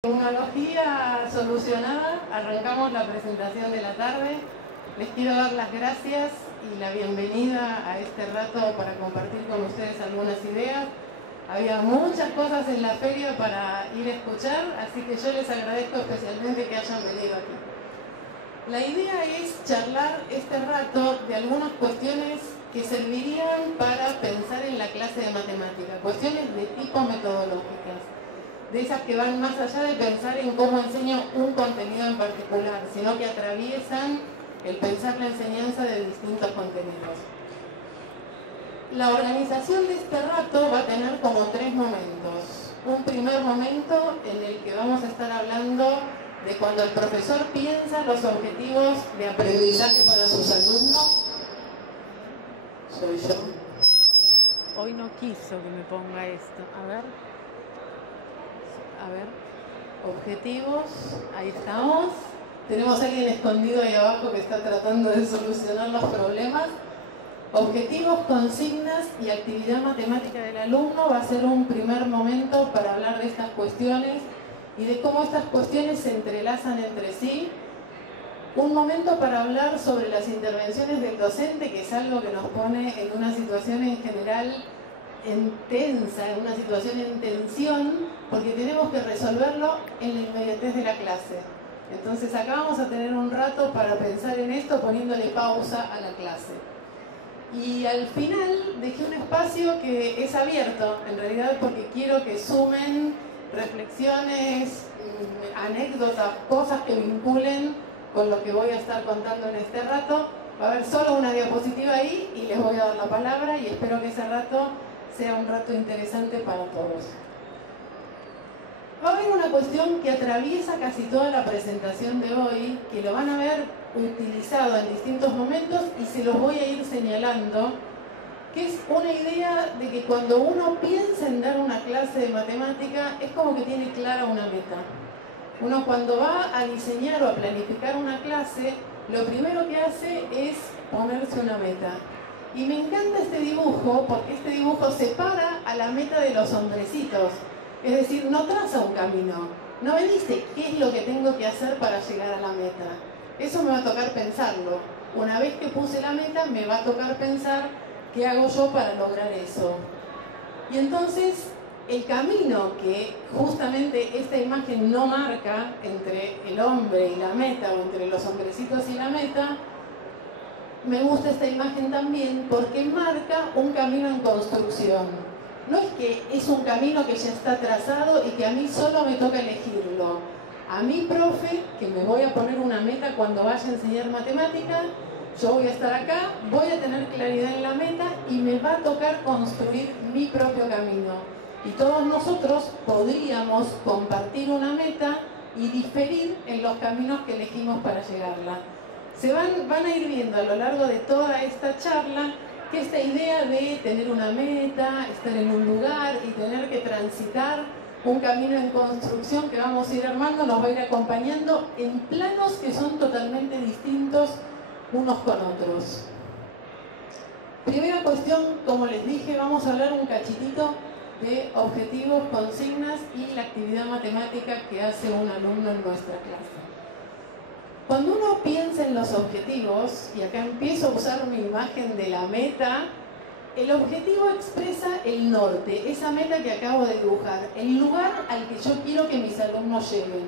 Tecnología solucionada, arrancamos la presentación de la tarde. Les quiero dar las gracias y la bienvenida a este rato para compartir con ustedes algunas ideas. Había muchas cosas en la feria para ir a escuchar, así que yo les agradezco especialmente que hayan venido aquí. La idea es charlar este rato de algunas cuestiones que servirían para pensar en la clase de matemática, cuestiones de tipo metodológicas, de esas que van más allá de pensar en cómo enseño un contenido en particular, sino que atraviesan el pensar la enseñanza de distintos contenidos. La organización de este rato va a tener como tres momentos. Un primer momento en el que vamos a estar hablando de cuando el profesor piensa los objetivos de aprendizaje para sus alumnos. Soy yo. Hoy no quiso que me ponga esto. A ver, objetivos, ahí estamos. Tenemos a alguien escondido ahí abajo que está tratando de solucionar los problemas. Objetivos, consignas y actividad matemática del alumno va a ser un primer momento para hablar de estas cuestiones y de cómo estas cuestiones se entrelazan entre sí. Un momento para hablar sobre las intervenciones del docente, que es algo que nos pone en una situación en general tensa, en una situación en tensión, porque tenemos que resolverlo en la inmediatez de la clase. Entonces acá vamos a tener un rato para pensar en esto, poniéndole pausa a la clase. Y al final dejé un espacio que es abierto, en realidad, porque quiero que sumen reflexiones, anécdotas, cosas que vinculen con lo que voy a estar contando en este rato. Va a haber solo una diapositiva ahí y les voy a dar la palabra y espero que ese rato sea un rato interesante para todos. Va a haber una cuestión que atraviesa casi toda la presentación de hoy, que lo van a ver utilizado en distintos momentos y se los voy a ir señalando, que es una idea de que cuando uno piensa en dar una clase de matemática es como que tiene clara una meta. Uno cuando va a diseñar o a planificar una clase, lo primero que hace es ponerse una meta. Y me encanta este dibujo porque este dibujo separa a la meta de los hombrecitos. Es decir, no traza un camino, no me dice qué es lo que tengo que hacer para llegar a la meta. Eso me va a tocar pensarlo. Una vez que puse la meta, me va a tocar pensar qué hago yo para lograr eso. Y entonces, el camino que justamente esta imagen no marca entre el hombre y la meta, o entre los hombrecitos y la meta, me gusta esta imagen también porque marca un camino en construcción. No es que es un camino que ya está trazado y que a mí solo me toca elegirlo. A mí, profe, que me voy a poner una meta cuando vaya a enseñar matemática, yo voy a estar acá, voy a tener claridad en la meta y me va a tocar construir mi propio camino. Y todos nosotros podríamos compartir una meta y diferir en los caminos que elegimos para llegarla. Van a ir viendo a lo largo de toda esta charla que esta idea de tener una meta, estar en un lugar y tener que transitar un camino en construcción que vamos a ir armando nos va a ir acompañando en planos que son totalmente distintos unos con otros. Primera cuestión, como les dije, vamos a hablar un cachitito de objetivos, consignas y la actividad matemática que hace un alumno en nuestra clase. Cuando uno piensa en los objetivos, y acá empiezo a usar mi imagen de la meta, el objetivo expresa el norte, esa meta que acabo de dibujar, el lugar al que yo quiero que mis alumnos lleguen.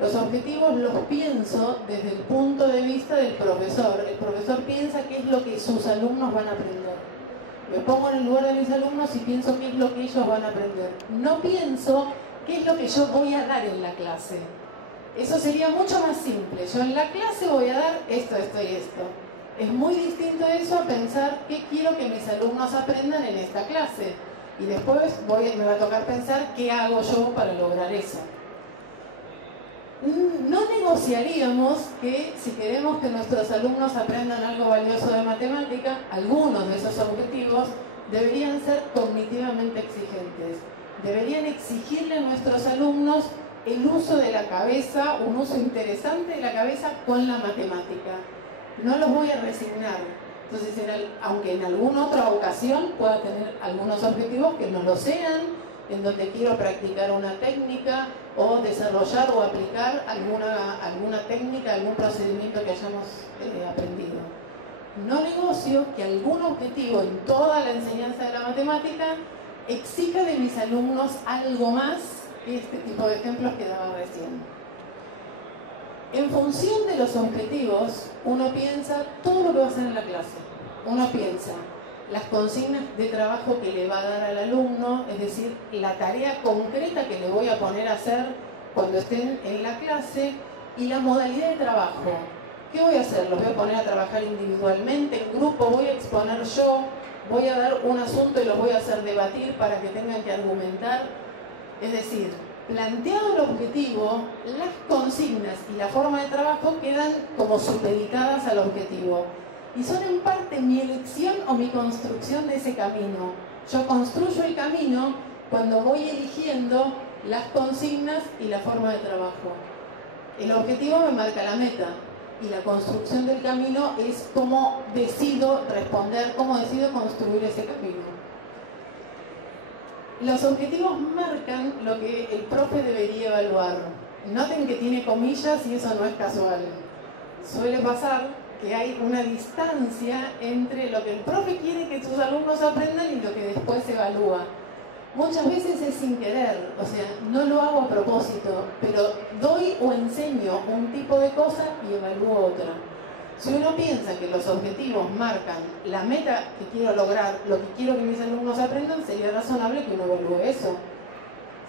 Los objetivos los pienso desde el punto de vista del profesor. El profesor piensa qué es lo que sus alumnos van a aprender. Me pongo en el lugar de mis alumnos y pienso qué es lo que ellos van a aprender. No pienso qué es lo que yo voy a dar en la clase. Eso sería mucho más simple. Yo en la clase voy a dar esto, esto y esto. Es muy distinto eso a pensar qué quiero que mis alumnos aprendan en esta clase. Y después me va a tocar pensar qué hago yo para lograr eso. No negociaríamos que si queremos que nuestros alumnos aprendan algo valioso de matemática, algunos de esos objetivos deberían ser cognitivamente exigentes. Deberían exigirle a nuestros alumnos el uso de la cabeza, un uso interesante de la cabeza con la matemática. No los voy a resignar. Entonces, aunque en alguna otra ocasión pueda tener algunos objetivos que no lo sean, en donde quiero practicar una técnica, o desarrollar o aplicar alguna técnica, algún procedimiento que hayamos aprendido. No negocio que algún objetivo en toda la enseñanza de la matemática exija de mis alumnos algo más que este tipo de ejemplos que daba recién. En función de los objetivos, uno piensa todo lo que va a hacer en la clase. Uno piensa las consignas de trabajo que le va a dar al alumno, es decir, la tarea concreta que le voy a poner a hacer cuando estén en la clase, y la modalidad de trabajo. ¿Qué voy a hacer? ¿Los voy a poner a trabajar individualmente, en grupo? ¿Voy a exponer yo? ¿Voy a dar un asunto y los voy a hacer debatir para que tengan que argumentar? Es decir, planteado el objetivo, las consignas y la forma de trabajo quedan como supeditadas al objetivo. Y son en parte mi elección o mi construcción de ese camino. Yo construyo el camino cuando voy eligiendo las consignas y la forma de trabajo. El objetivo me marca la meta y la construcción del camino es cómo decido responder, cómo decido construir ese camino. Los objetivos marcan lo que el profe debería evaluar. Noten que tiene comillas y eso no es casual. Suele pasar que hay una distancia entre lo que el profe quiere que sus alumnos aprendan y lo que después se evalúa. Muchas veces es sin querer, o sea, no lo hago a propósito, pero doy o enseño un tipo de cosa y evalúo otra. Si uno piensa que los objetivos marcan la meta que quiero lograr, lo que quiero que mis alumnos aprendan, sería razonable que uno evalúe eso.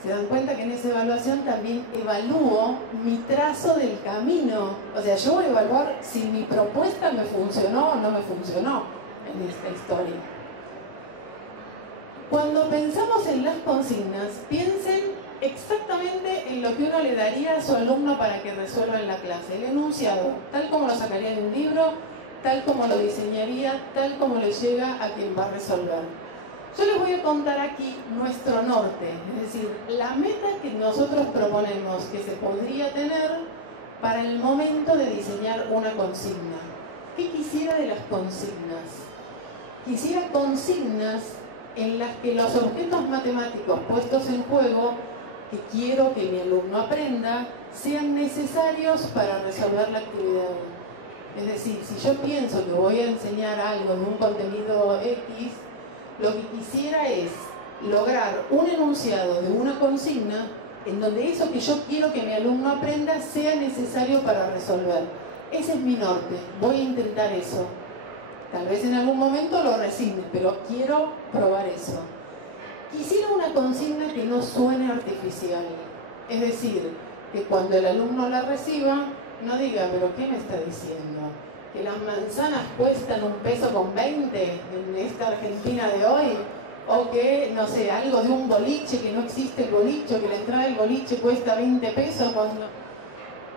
Se dan cuenta que en esa evaluación también evalúo mi trazo del camino. O sea, yo voy a evaluar si mi propuesta me funcionó o no me funcionó en esta historia. Cuando pensamos en las consignas, piensen exactamente en lo que uno le daría a su alumno para que resuelva en la clase. El enunciado, tal como lo sacaría de un libro, tal como lo diseñaría, tal como le llega a quien va a resolver. Yo les voy a contar aquí nuestro norte, es decir, la meta que nosotros proponemos que se podría tener para el momento de diseñar una consigna. ¿Qué quisiera de las consignas? Quisiera consignas en las que los objetos matemáticos puestos en juego, que quiero que mi alumno aprenda, sean necesarios para resolver la actividad. Es decir, si yo pienso que voy a enseñar algo de un contenido X, lo que quisiera es lograr un enunciado de una consigna en donde eso que yo quiero que mi alumno aprenda sea necesario para resolver. Ese es mi norte, voy a intentar eso. Tal vez en algún momento lo resigne, pero quiero probar eso. Quisiera una consigna que no suene artificial. Es decir, que cuando el alumno la reciba, no diga, pero ¿qué me está diciendo? ¿Que las manzanas cuestan $1,20 en esta Argentina de hoy? O que, no sé, algo de un boliche, que no existe el boliche, que la entrada del boliche cuesta $20 cuando...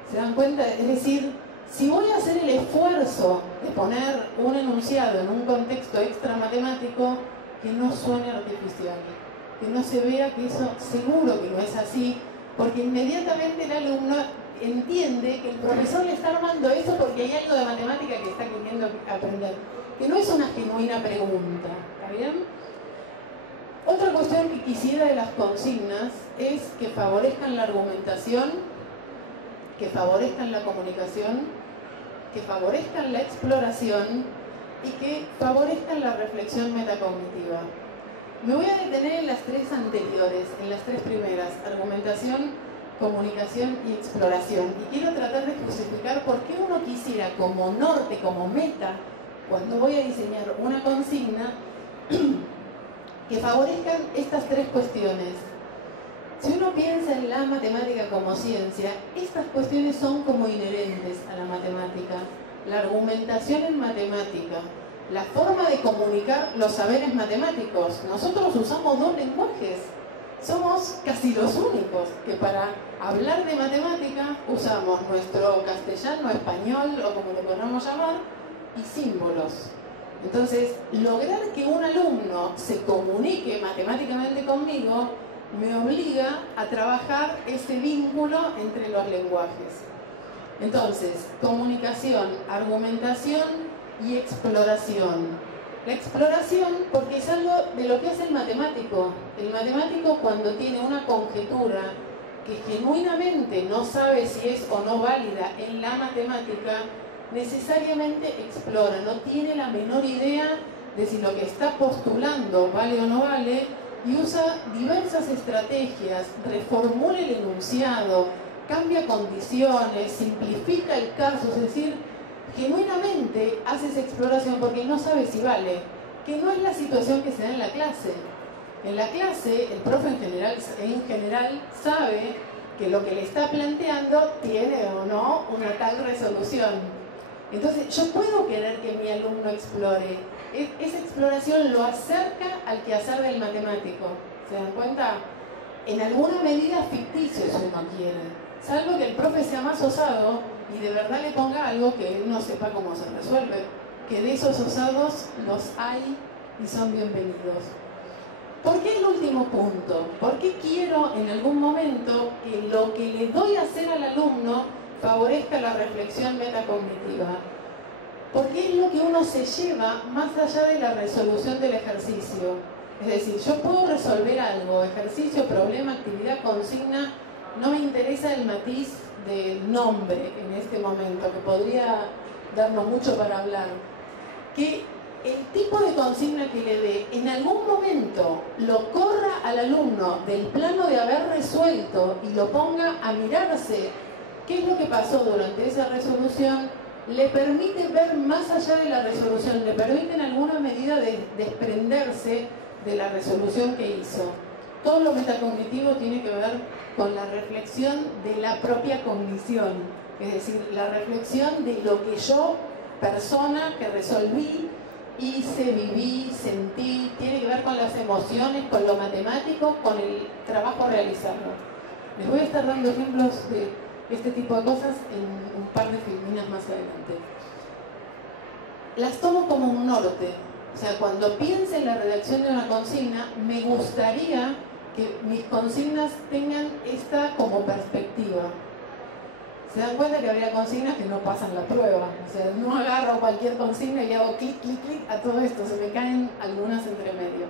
¿Se dan cuenta? Es decir, si voy a hacer el esfuerzo de poner un enunciado en un contexto extra matemático, que no suene artificial, que no se vea que eso seguro que no es así, porque inmediatamente el alumno entiende que el profesor le está armando eso porque hay algo de matemática que está queriendo aprender, que no es una genuina pregunta, ¿está bien? Otra cuestión que quisiera de las consignas es que favorezcan la argumentación, que favorezcan la comunicación, que favorezcan la exploración y que favorezcan la reflexión metacognitiva. Me voy a detener en las tres anteriores, en las tres primeras: argumentación, comunicación y exploración. Y quiero tratar de justificar por qué uno quisiera como norte, como meta, cuando voy a diseñar una consigna, que favorezcan estas tres cuestiones. Si uno piensa en la matemática como ciencia, estas cuestiones son como inherentes a la matemática. La argumentación en matemática, la forma de comunicar los saberes matemáticos. Nosotros usamos dos lenguajes. Somos casi los únicos que para hablar de matemática usamos nuestro castellano, español o como le queramos llamar, y símbolos. Entonces, lograr que un alumno se comunique matemáticamente conmigo me obliga a trabajar ese vínculo entre los lenguajes. Entonces, comunicación, argumentación y exploración. La exploración, porque es algo de lo que hace el matemático. El matemático, cuando tiene una conjetura que genuinamente no sabe si es o no válida en la matemática, necesariamente explora, no tiene la menor idea de si lo que está postulando vale o no vale, y usa diversas estrategias, reformula el enunciado, cambia condiciones, simplifica el caso, es decir, genuinamente hace esa exploración porque no sabe si vale, que no es la situación que se da en la clase. En la clase, el profe en general sabe que lo que le está planteando tiene o no una tal resolución. Entonces, yo puedo querer que mi alumno explore. Esa exploración lo acerca al quehacer del matemático. ¿Se dan cuenta? En alguna medida ficticio, si uno quiere. Salvo que el profe sea más osado y de verdad le ponga algo que él no sepa cómo se resuelve. Que de esos osados los hay y son bienvenidos. ¿Por qué el último punto? ¿Por qué quiero en algún momento que lo que le doy a hacer al alumno favorezca la reflexión metacognitiva? Porque es lo que uno se lleva más allá de la resolución del ejercicio. Es decir, yo puedo resolver algo, ejercicio, problema, actividad, consigna, no me interesa el matiz del nombre en este momento, que podría darnos mucho para hablar. Que el tipo de consigna que le dé en algún momento lo corra al alumno del plano de haber resuelto y lo ponga a mirarse qué es lo que pasó durante esa resolución, le permite ver más allá de la resolución, le permite en alguna medida desprenderse de la resolución que hizo. Todo lo metacognitivo tiene que ver con la reflexión de la propia cognición, es decir, la reflexión de lo que yo, persona que resolví, hice, viví, sentí, tiene que ver con las emociones, con lo matemático, con el trabajo realizado. Les voy a estar dando ejemplos de este tipo de cosas en un par de filminas más adelante. Las tomo como un norte, o sea, cuando piense en la redacción de una consigna, me gustaría que mis consignas tengan esta como perspectiva. Se dan cuenta que habría consignas que no pasan la prueba, o sea, no agarro cualquier consigna y hago clic, clic, clic a todo esto, se me caen algunas entre medio.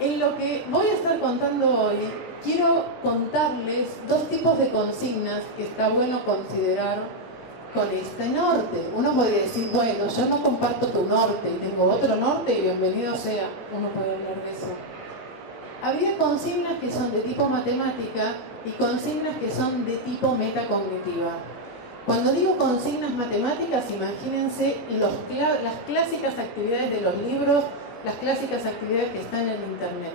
En lo que voy a estar contando hoy, quiero contarles dos tipos de consignas que está bueno considerar con este norte. Uno podría decir, bueno, yo no comparto tu norte y tengo otro norte y bienvenido sea, uno puede hablar de eso. Habría consignas que son de tipo matemática y consignas que son de tipo metacognitiva. Cuando digo consignas matemáticas, imagínense las clásicas actividades de los libros, las clásicas actividades que están en internet.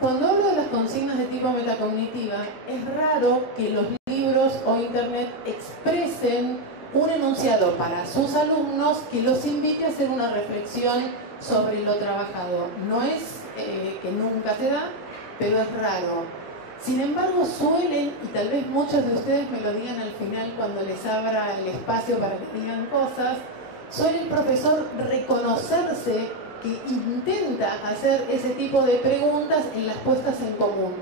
Cuando hablo de las consignas de tipo metacognitiva, es raro que los libros o internet expresen un enunciado para sus alumnos que los invite a hacer una reflexión sobre lo trabajado. No es que nunca se da, pero es raro. Sin embargo, suelen, y tal vez muchos de ustedes me lo digan al final cuando les abra el espacio para que digan cosas, suele el profesor reconocerse que intenta hacer ese tipo de preguntas en las puestas en común.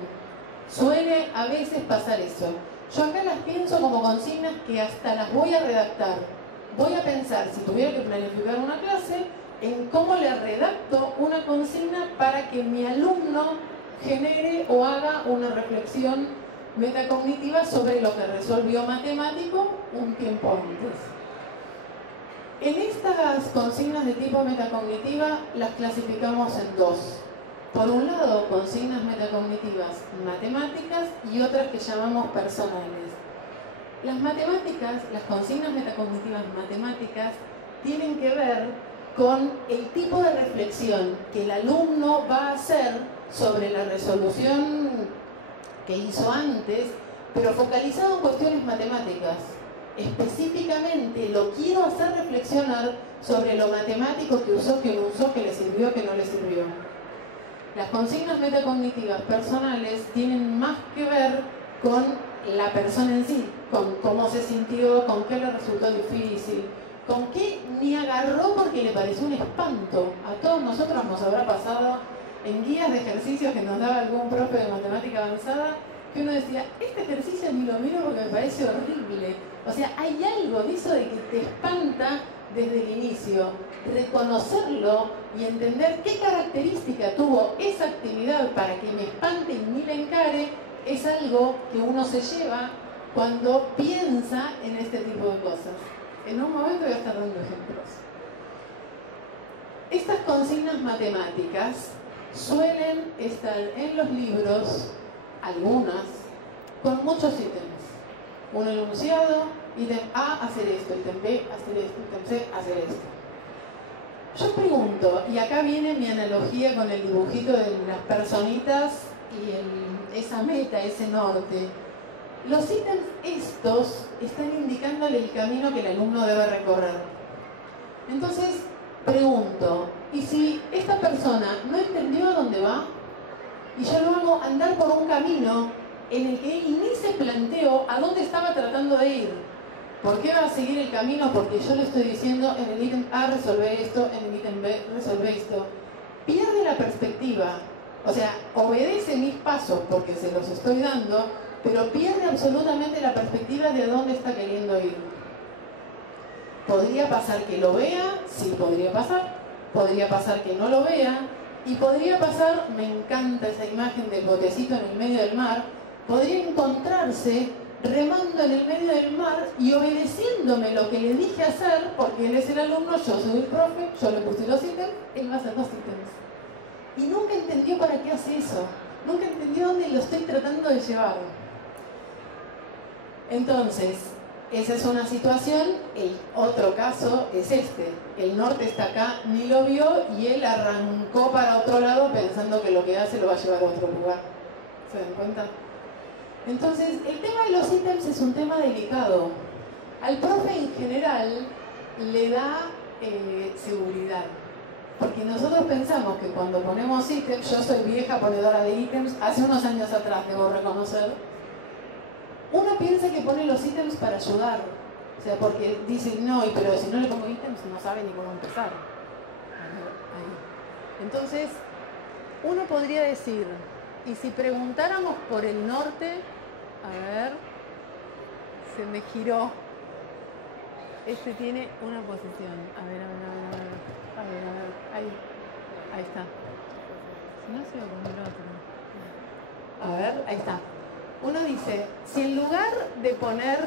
Suele a veces pasar eso. Yo acá las pienso como consignas que hasta las voy a redactar. Voy a pensar, si tuviera que planificar una clase, en cómo le redacto una consigna para que mi alumno genere o haga una reflexión metacognitiva sobre lo que resolvió matemático un tiempo antes. En estas consignas de tipo metacognitiva las clasificamos en dos. Por un lado, consignas metacognitivas matemáticas y otras que llamamos personales. Las matemáticas, las consignas metacognitivas matemáticas, tienen que ver con el tipo de reflexión que el alumno va a hacer sobre la resolución que hizo antes, pero focalizado en cuestiones matemáticas. Específicamente lo quiero hacer reflexionar sobre lo matemático que usó, que no usó, que le sirvió, que no le sirvió. Las consignas metacognitivas personales tienen más que ver con la persona en sí, con cómo se sintió, con qué le resultó difícil, con qué ni agarró porque le pareció un espanto. A todos nosotros nos habrá pasado en guías de ejercicios que nos daba algún profe de matemática avanzada, que uno decía, este ejercicio ni lo miro porque me parece horrible. O sea, hay algo de eso de que te espanta desde el inicio, reconocerlo y entender qué característica tuvo esa actividad para que me espante y ni la encare, es algo que uno se lleva cuando piensa en este tipo de cosas. En un momento voy a estar dando ejemplos. Estas consignas matemáticas suelen estar en los libros, algunas, con muchos ítems. Un enunciado, ítem A, hacer esto, ítem B, hacer esto, ítem C, hacer esto. Yo pregunto, y acá viene mi analogía con el dibujito de las personitas y esa meta, ese norte. Los ítems estos están indicándole el camino que el alumno debe recorrer. Entonces, pregunto, ¿y si esta persona no entendió a dónde va? Y yo lo hago andar por un camino en el que él ni se planteó a dónde estaba tratando de ir. ¿Por qué va a seguir el camino? Porque yo le estoy diciendo en el ítem A resolver esto, en el ítem B resolver esto. Pierde la perspectiva. O sea, obedece mis pasos porque se los estoy dando, pero pierde absolutamente la perspectiva de a dónde está queriendo ir. ¿Podría pasar que lo vea? Sí, podría pasar. Podría pasar que no lo vea. Y podría pasar, me encanta esa imagen del botecito en el medio del mar, podría encontrarse remando en el medio del mar y obedeciéndome lo que le dije hacer, porque él es el alumno, yo soy el profe, yo le puse los ítems, él va a hacer los ítems. Y nunca entendió para qué hace eso, nunca entendió dónde lo estoy tratando de llevar. Entonces, esa es una situación. El otro caso es este. El norte está acá, ni lo vio y él arrancó para otro lado pensando que lo que hace lo va a llevar a otro lugar. ¿Se dan cuenta? Entonces, el tema de los ítems es un tema delicado. Al profe en general le da seguridad. Porque nosotros pensamos que cuando ponemos ítems, yo soy vieja ponedora de ítems, hace unos años atrás, debo reconocer, uno piensa que pone los ítems para ayudar. O sea, porque dice, no, pero si no le pongo ítems no sabe ni cómo empezar. Ahí. Entonces, uno podría decir, y si preguntáramos por el norte, a ver, se me giró. Este tiene una posición. A ver. Ahí está. Si no, se lo pongo el otro. A ver, ahí está. Uno dice, si en lugar de poner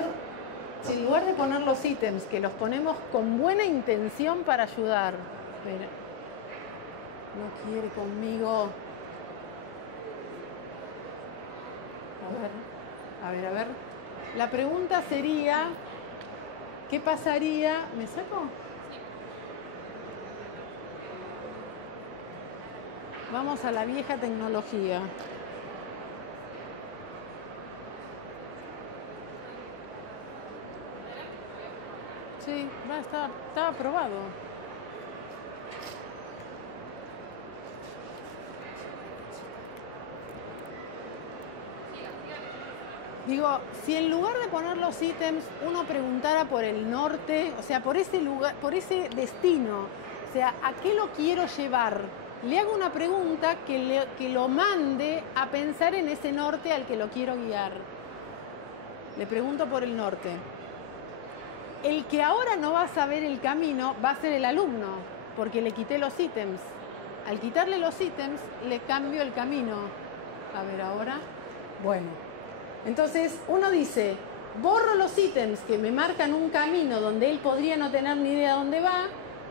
los ítems, que los ponemos con buena intención para ayudar, mira, no quiere conmigo. A ver. La pregunta sería, ¿qué pasaría? ¿Me saco? Vamos a la vieja tecnología. Sí, está aprobado. Digo, si en lugar de poner los ítems uno preguntara por el norte, o sea, por ese lugar, por ese destino, o sea, ¿a qué lo quiero llevar? Le hago una pregunta que lo mande a pensar en ese norte al que lo quiero guiar. Le pregunto por el norte. El que ahora no va a saber el camino va a ser el alumno, porque le quité los ítems. Al quitarle los ítems, le cambio el camino. A ver ahora. Bueno, entonces uno dice, borro los ítems que me marcan un camino donde él podría no tener ni idea dónde va.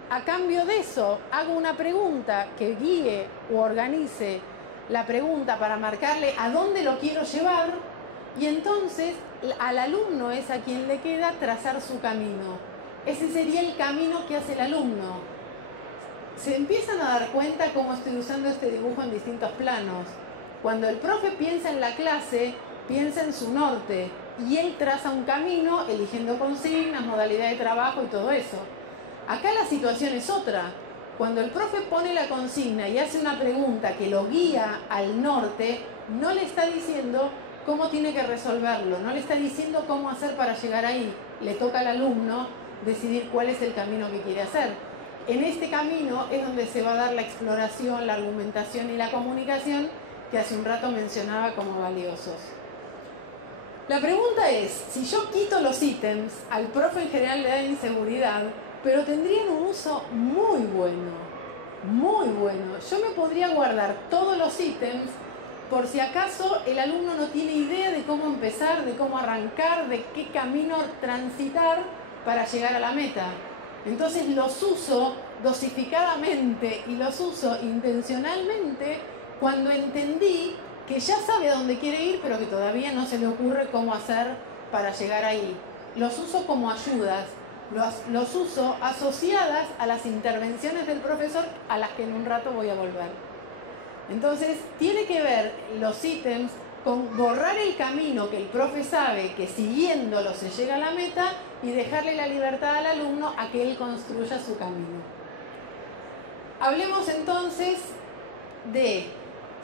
A cambio de eso, hago una pregunta que guíe o organice la pregunta para marcarle a dónde lo quiero llevar. Y entonces al alumno es a quien le queda trazar su camino. Ese sería el camino que hace el alumno. ¿Se empiezan a dar cuenta cómo estoy usando este dibujo en distintos planos? Cuando el profe piensa en la clase, piensa en su norte y él traza un camino eligiendo consignas, modalidad de trabajo y todo eso. Acá la situación es otra. Cuando el profe pone la consigna y hace una pregunta que lo guía al norte, no le está diciendo cómo tiene que resolverlo, no le está diciendo cómo hacer para llegar ahí. Le toca al alumno decidir cuál es el camino que quiere hacer. En este camino es donde se va a dar la exploración, la argumentación y la comunicación que hace un rato mencionaba como valiosos. La pregunta es, si yo quito los ítems, al profe en general le da inseguridad, pero tendrían un uso muy bueno, muy bueno. Yo me podría guardar todos los ítems por si acaso el alumno no tiene idea de cómo empezar, de cómo arrancar, de qué camino transitar para llegar a la meta. Entonces los uso dosificadamente y los uso intencionalmente cuando entendí que ya sabe a dónde quiere ir, pero que todavía no se le ocurre cómo hacer para llegar ahí. Los uso como ayudas, los uso asociadas a las intervenciones del profesor, a las que en un rato voy a volver. Entonces, tiene que ver los ítems con borrar el camino que el profe sabe que siguiéndolo se llega a la meta y dejarle la libertad al alumno a que él construya su camino. Hablemos entonces de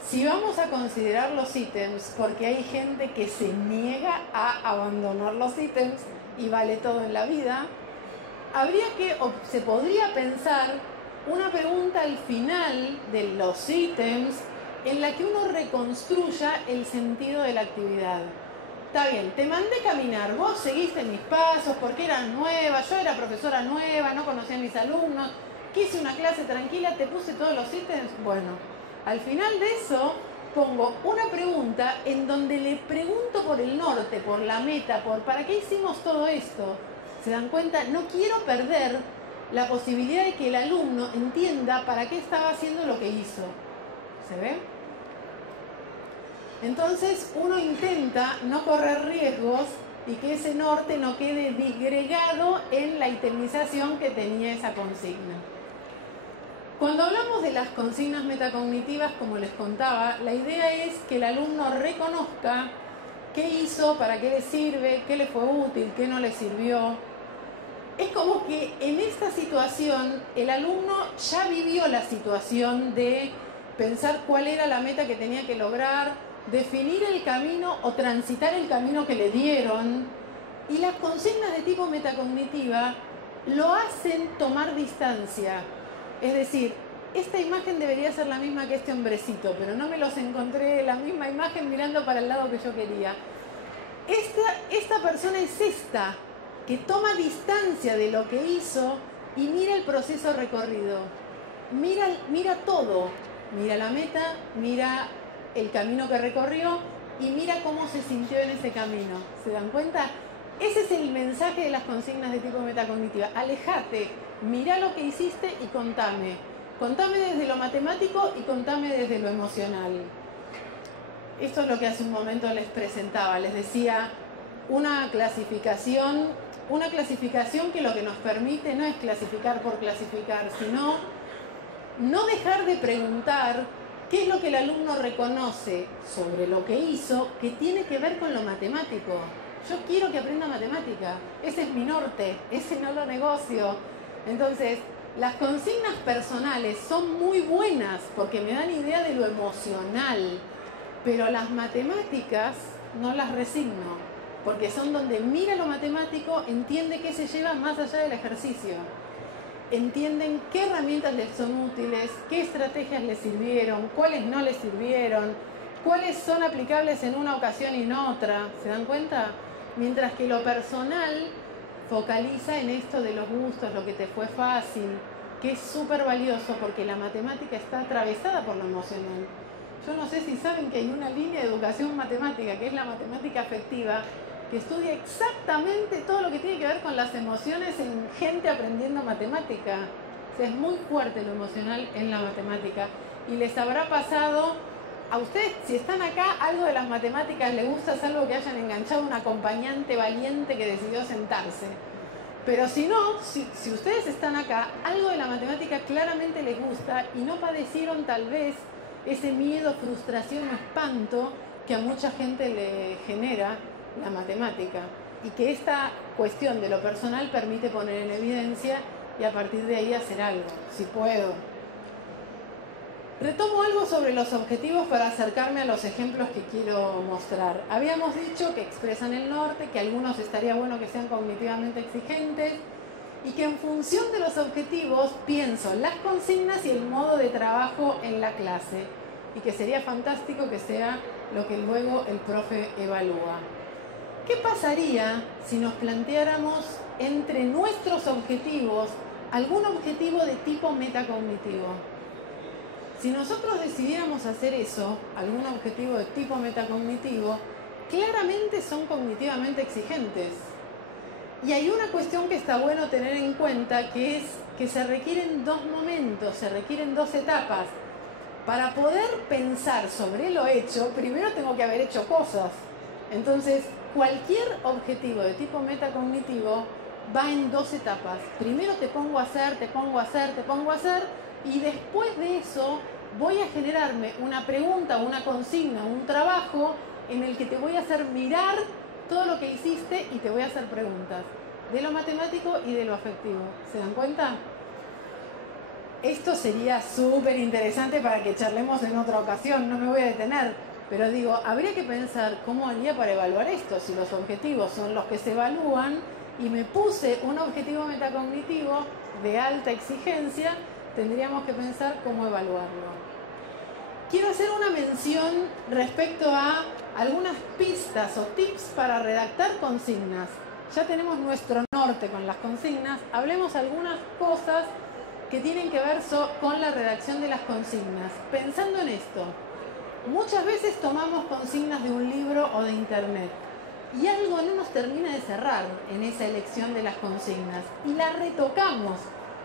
si vamos a considerar los ítems, porque hay gente que se niega a abandonar los ítems y vale todo en la vida, se podría pensar una pregunta al final de los ítems en la que uno reconstruya el sentido de la actividad. Está bien, te mandé caminar, vos seguiste mis pasos porque eras nueva, yo era profesora nueva, no conocía a mis alumnos, quise una clase tranquila, te puse todos los ítems. Bueno, al final de eso pongo una pregunta en donde le pregunto por el norte, por la meta, por ¿para qué hicimos todo esto? ¿Se dan cuenta? No quiero perder la posibilidad de que el alumno entienda para qué estaba haciendo lo que hizo. ¿Se ve? Entonces uno intenta no correr riesgos y que ese norte no quede disgregado en la itemización que tenía esa consigna. Cuando hablamos de las consignas metacognitivas, como les contaba, la idea es que el alumno reconozca qué hizo, para qué le sirve, qué le fue útil, qué no le sirvió. Es como que en esta situación el alumno ya vivió la situación de pensar cuál era la meta que tenía que lograr, definir el camino o transitar el camino que le dieron, y las consignas de tipo metacognitiva lo hacen tomar distancia. Es decir, esta imagen debería ser la misma que este hombrecito, pero no me los encontré la misma imagen mirando para el lado que yo quería. Esta persona es esta, que toma distancia de lo que hizo y mira el proceso recorrido. Mira todo. Mira la meta, mira el camino que recorrió y mira cómo se sintió en ese camino. ¿Se dan cuenta? Ese es el mensaje de las consignas de tipo metacognitiva. Alejate, mira lo que hiciste y contame. Contame desde lo matemático y contame desde lo emocional. Esto es lo que hace un momento les presentaba. Les decía, una clasificación que lo que nos permite no es clasificar por clasificar, sino no dejar de preguntar qué es lo que el alumno reconoce sobre lo que hizo que tiene que ver con lo matemático. Yo quiero que aprenda matemática, ese es mi norte, ese no lo negocio. Entonces, las consignas personales son muy buenas porque me dan idea de lo emocional, pero las matemáticas no las resigno, porque son donde mira lo matemático, entiende qué se lleva más allá del ejercicio. Entienden qué herramientas les son útiles, qué estrategias les sirvieron, cuáles no les sirvieron, cuáles son aplicables en una ocasión y en otra. ¿Se dan cuenta? Mientras que lo personal focaliza en esto de los gustos, lo que te fue fácil, que es súper valioso porque la matemática está atravesada por lo emocional. Yo no sé si saben que hay una línea de educación matemática, que es la matemática afectiva, que estudia exactamente todo lo que tiene que ver con las emociones en gente aprendiendo matemática. O sea, es muy fuerte lo emocional en la matemática. Y les habrá pasado a ustedes, si están acá, algo de las matemáticas les gusta, salvo que hayan enganchado a un acompañante valiente que decidió sentarse. Pero si no, si ustedes están acá, algo de la matemática claramente les gusta y no padecieron tal vez ese miedo, frustración o espanto que a mucha gente le genera la matemática, y que esta cuestión de lo personal permite poner en evidencia y a partir de ahí hacer algo, si puedo. Retomo algo sobre los objetivos para acercarme a los ejemplos que quiero mostrar. Habíamos dicho que expresan el norte, que algunos estaría bueno que sean cognitivamente exigentes y que en función de los objetivos pienso las consignas y el modo de trabajo en la clase, y que sería fantástico que sea lo que luego el profe evalúa. ¿Qué pasaría si nos planteáramos entre nuestros objetivos algún objetivo de tipo metacognitivo? Si nosotros decidiéramos hacer eso, algún objetivo de tipo metacognitivo, claramente son cognitivamente exigentes. Y hay una cuestión que está bueno tener en cuenta, que es que se requieren dos momentos, se requieren dos etapas. Para poder pensar sobre lo hecho, primero tengo que haber hecho cosas. Entonces, cualquier objetivo de tipo metacognitivo va en dos etapas. Primero te pongo a hacer, te pongo a hacer, te pongo a hacer, y después de eso voy a generarme una pregunta, una consigna, un trabajo en el que te voy a hacer mirar todo lo que hiciste y te voy a hacer preguntas de lo matemático y de lo afectivo. ¿Se dan cuenta? Esto sería súper interesante para que charlemos en otra ocasión, no me voy a detener, pero digo, habría que pensar cómo haría para evaluar esto, si los objetivos son los que se evalúan y me puse un objetivo metacognitivo de alta exigencia, tendríamos que pensar cómo evaluarlo. Quiero hacer una mención respecto a algunas pistas o tips para redactar consignas. Ya tenemos nuestro norte con las consignas, hablemos algunas cosas que tienen que ver con la redacción de las consignas. Pensando en esto, muchas veces tomamos consignas de un libro o de internet y algo no nos termina de cerrar en esa elección de las consignas y la retocamos.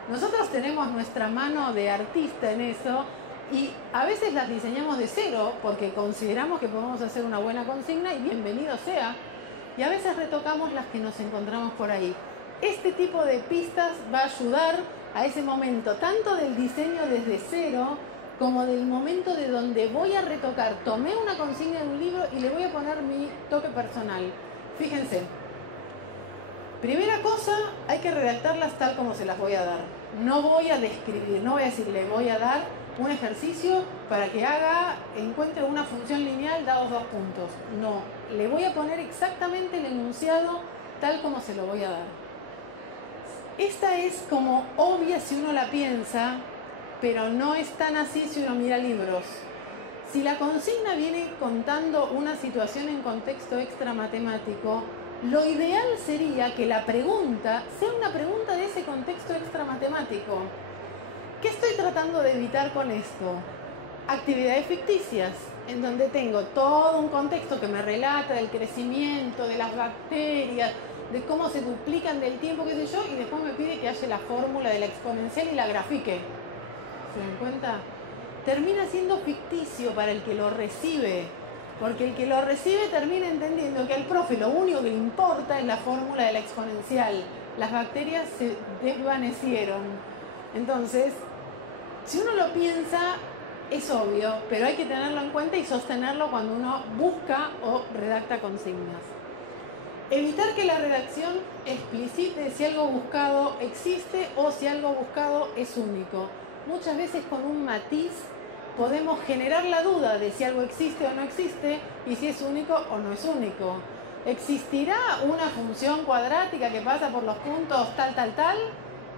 Nosotros tenemos nuestra mano de artista en eso y a veces las diseñamos de cero porque consideramos que podemos hacer una buena consigna y bienvenido sea. Y a veces retocamos las que nos encontramos por ahí. Este tipo de pistas va a ayudar a ese momento, tanto del diseño desde cero, como del momento de donde voy a retocar. Tomé una consigna de un libro y le voy a poner mi toque personal. Fíjense, primera cosa, hay que redactarlas tal como se las voy a dar. No voy a describir, no voy a decir, le voy a dar un ejercicio para que encuentre una función lineal dados 2 puntos. No, le voy a poner exactamente el enunciado tal como se lo voy a dar. Esta es como obvia si uno la piensa, pero no es tan así si uno mira libros. Si la consigna viene contando una situación en contexto extramatemático, lo ideal sería que la pregunta sea una pregunta de ese contexto extramatemático. ¿Qué estoy tratando de evitar con esto? Actividades ficticias, en donde tengo todo un contexto que me relata del crecimiento, de las bacterias, de cómo se duplican del tiempo, qué sé yo, y después me pide que haya la fórmula de la exponencial y la grafique. ¿Se dan cuenta? Termina siendo ficticio para el que lo recibe, porque el que lo recibe termina entendiendo que al profe lo único que le importa es la fórmula de la exponencial. Las bacterias se desvanecieron. Entonces, si uno lo piensa, es obvio, pero hay que tenerlo en cuenta y sostenerlo cuando uno busca o redacta consignas. Evitar que la redacción explicite si algo buscado existe o si algo buscado es único. Muchas veces con un matiz podemos generar la duda de si algo existe o no existe y si es único o no es único. ¿Existirá una función cuadrática que pasa por los puntos tal, tal, tal?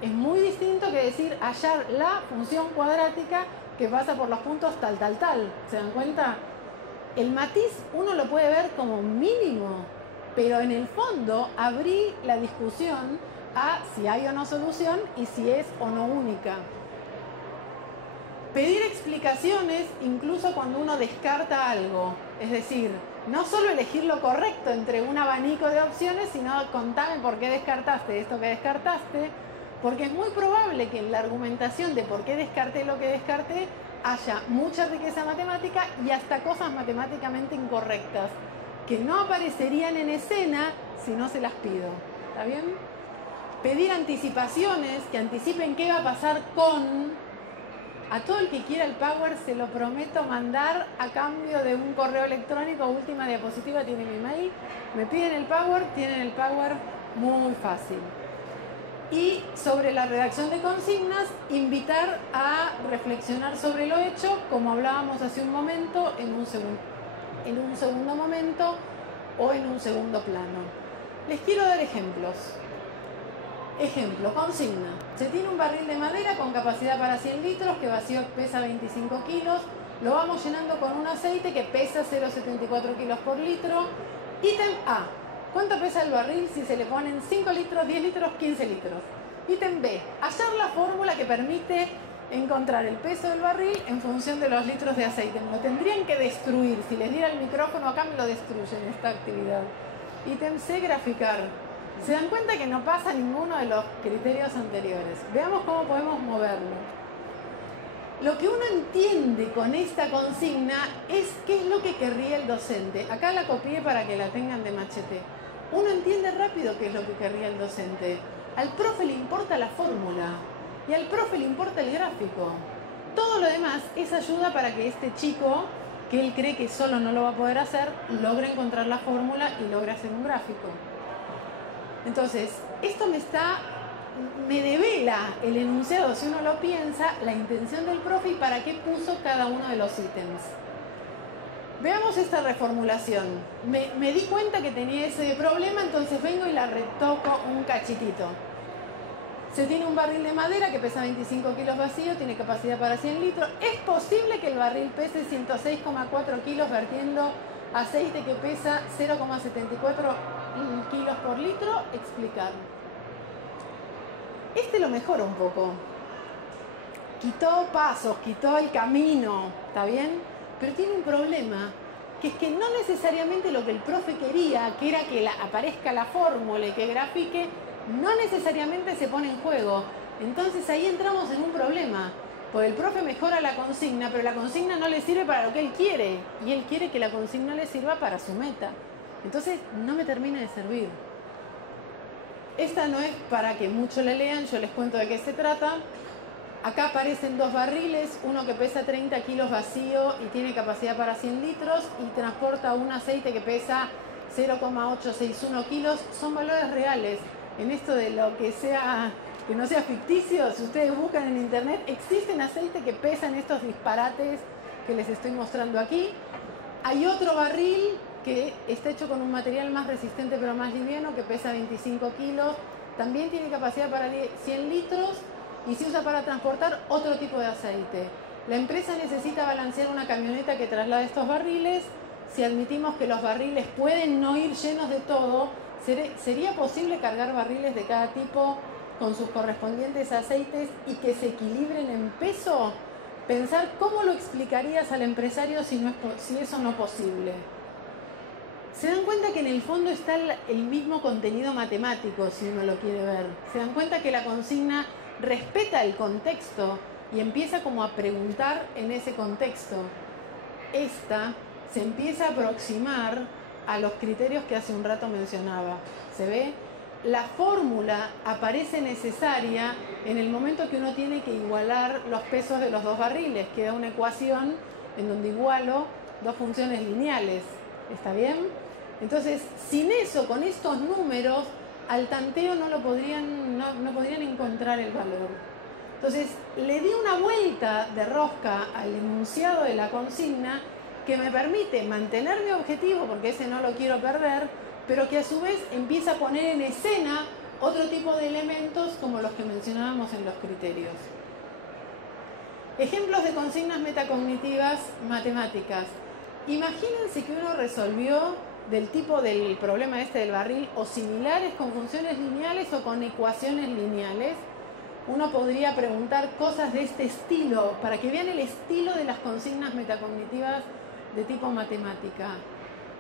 Es muy distinto que decir hallar la función cuadrática que pasa por los puntos tal, tal, tal. ¿Se dan cuenta? El matiz uno lo puede ver como mínimo, pero en el fondo abrí la discusión a si hay o no solución y si es o no única. Pedir explicaciones incluso cuando uno descarta algo, es decir, no solo elegir lo correcto entre un abanico de opciones, sino contame por qué descartaste esto que descartaste, porque es muy probable que en la argumentación de por qué descarté lo que descarté haya mucha riqueza matemática y hasta cosas matemáticamente incorrectas que no aparecerían en escena si no se las pido. ¿Está bien? Pedir anticipaciones, que anticipen qué va a pasar con... A todo el que quiera el Power se lo prometo mandar a cambio de un correo electrónico. Última diapositiva tiene mi mail. Me piden el Power, tienen el Power muy fácil. Y sobre la redacción de consignas, invitar a reflexionar sobre lo hecho, como hablábamos hace un momento, en un segundo momento o en un segundo plano. Les quiero dar ejemplos. Ejemplo, consigna. Se tiene un barril de madera con capacidad para 100 litros que vacío pesa 25 kilos. Lo vamos llenando con un aceite que pesa 0,74 kilos por litro. Ítem A. ¿Cuánto pesa el barril si se le ponen 5 litros, 10 litros, 15 litros? Ítem B, hallar la fórmula que permite encontrar el peso del barril en función de los litros de aceite. Me lo tendrían que destruir. Si les diera el micrófono acá me lo destruyen esta actividad. Ítem C, graficar. Se dan cuenta que no pasa ninguno de los criterios anteriores. Veamos cómo podemos moverlo. Lo que uno entiende con esta consigna es qué es lo que querría el docente. Acá la copié para que la tengan de machete. Uno entiende rápido qué es lo que querría el docente. Al profe le importa la fórmula y al profe le importa el gráfico. Todo lo demás es ayuda para que este chico, que él cree que solo no lo va a poder hacer, logre encontrar la fórmula y logre hacer un gráfico. Entonces, esto me devela el enunciado, si uno lo piensa, la intención del profe y para qué puso cada uno de los ítems. Veamos esta reformulación. Me di cuenta que tenía ese problema, entonces vengo y la retoco un cachitito. Se tiene un barril de madera que pesa 25 kilos vacío, tiene capacidad para 100 litros. ¿Es posible que el barril pese 106,4 kilos vertiendo aceite que pesa 0,74 kilos por litro? Explicar. Este lo mejora un poco. Quitó pasos, quitó el camino, ¿está bien? Pero tiene un problema, que es que no necesariamente lo que el profe quería, que era que aparezca la fórmula y que grafique, no necesariamente se pone en juego. Entonces ahí entramos en un problema, porque el profe mejora la consigna, pero la consigna no le sirve para lo que él quiere, y él quiere que la consigna le sirva para su meta. Entonces no me termina de servir. Esta no es para que mucho la lean, yo les cuento de qué se trata. Acá aparecen dos barriles, uno que pesa 30 kilos vacío y tiene capacidad para 100 litros y transporta un aceite que pesa 0,861 kilos. Son valores reales. En esto de lo que no sea ficticio, si ustedes buscan en internet, existen aceites que pesan estos disparates que les estoy mostrando aquí. Hay otro barril que está hecho con un material más resistente pero más liviano, que pesa 25 kilos. También tiene capacidad para 100 litros. Y se usa para transportar otro tipo de aceite. La empresa necesita balancear una camioneta que traslade estos barriles. Si admitimos que los barriles pueden no ir llenos de todo, ¿sería posible cargar barriles de cada tipo con sus correspondientes aceites y que se equilibren en peso? Pensar cómo lo explicarías al empresario si eso no es posible. Se dan cuenta que en el fondo está el mismo contenido matemático, si uno lo quiere ver. Se dan cuenta que la consigna respeta el contexto y empieza como a preguntar en ese contexto. Esta se empieza a aproximar a los criterios que hace un rato mencionaba. ¿Se ve? La fórmula aparece necesaria en el momento que uno tiene que igualar los pesos de los dos barriles. Queda una ecuación en donde igualo dos funciones lineales. ¿Está bien? Entonces, sin eso, con estos números, al tanteo no podrían encontrar el valor. Entonces, le di una vuelta de rosca al enunciado de la consigna que me permite mantener mi objetivo, porque ese no lo quiero perder, pero que a su vez empieza a poner en escena otro tipo de elementos como los que mencionábamos en los criterios. Ejemplos de consignas metacognitivas matemáticas. Imagínense que uno resolvió del tipo del problema del barril o similares con funciones lineales o con ecuaciones lineales. Uno podría preguntar cosas de este estilo para que vean el estilo de las consignas metacognitivas de tipo matemática.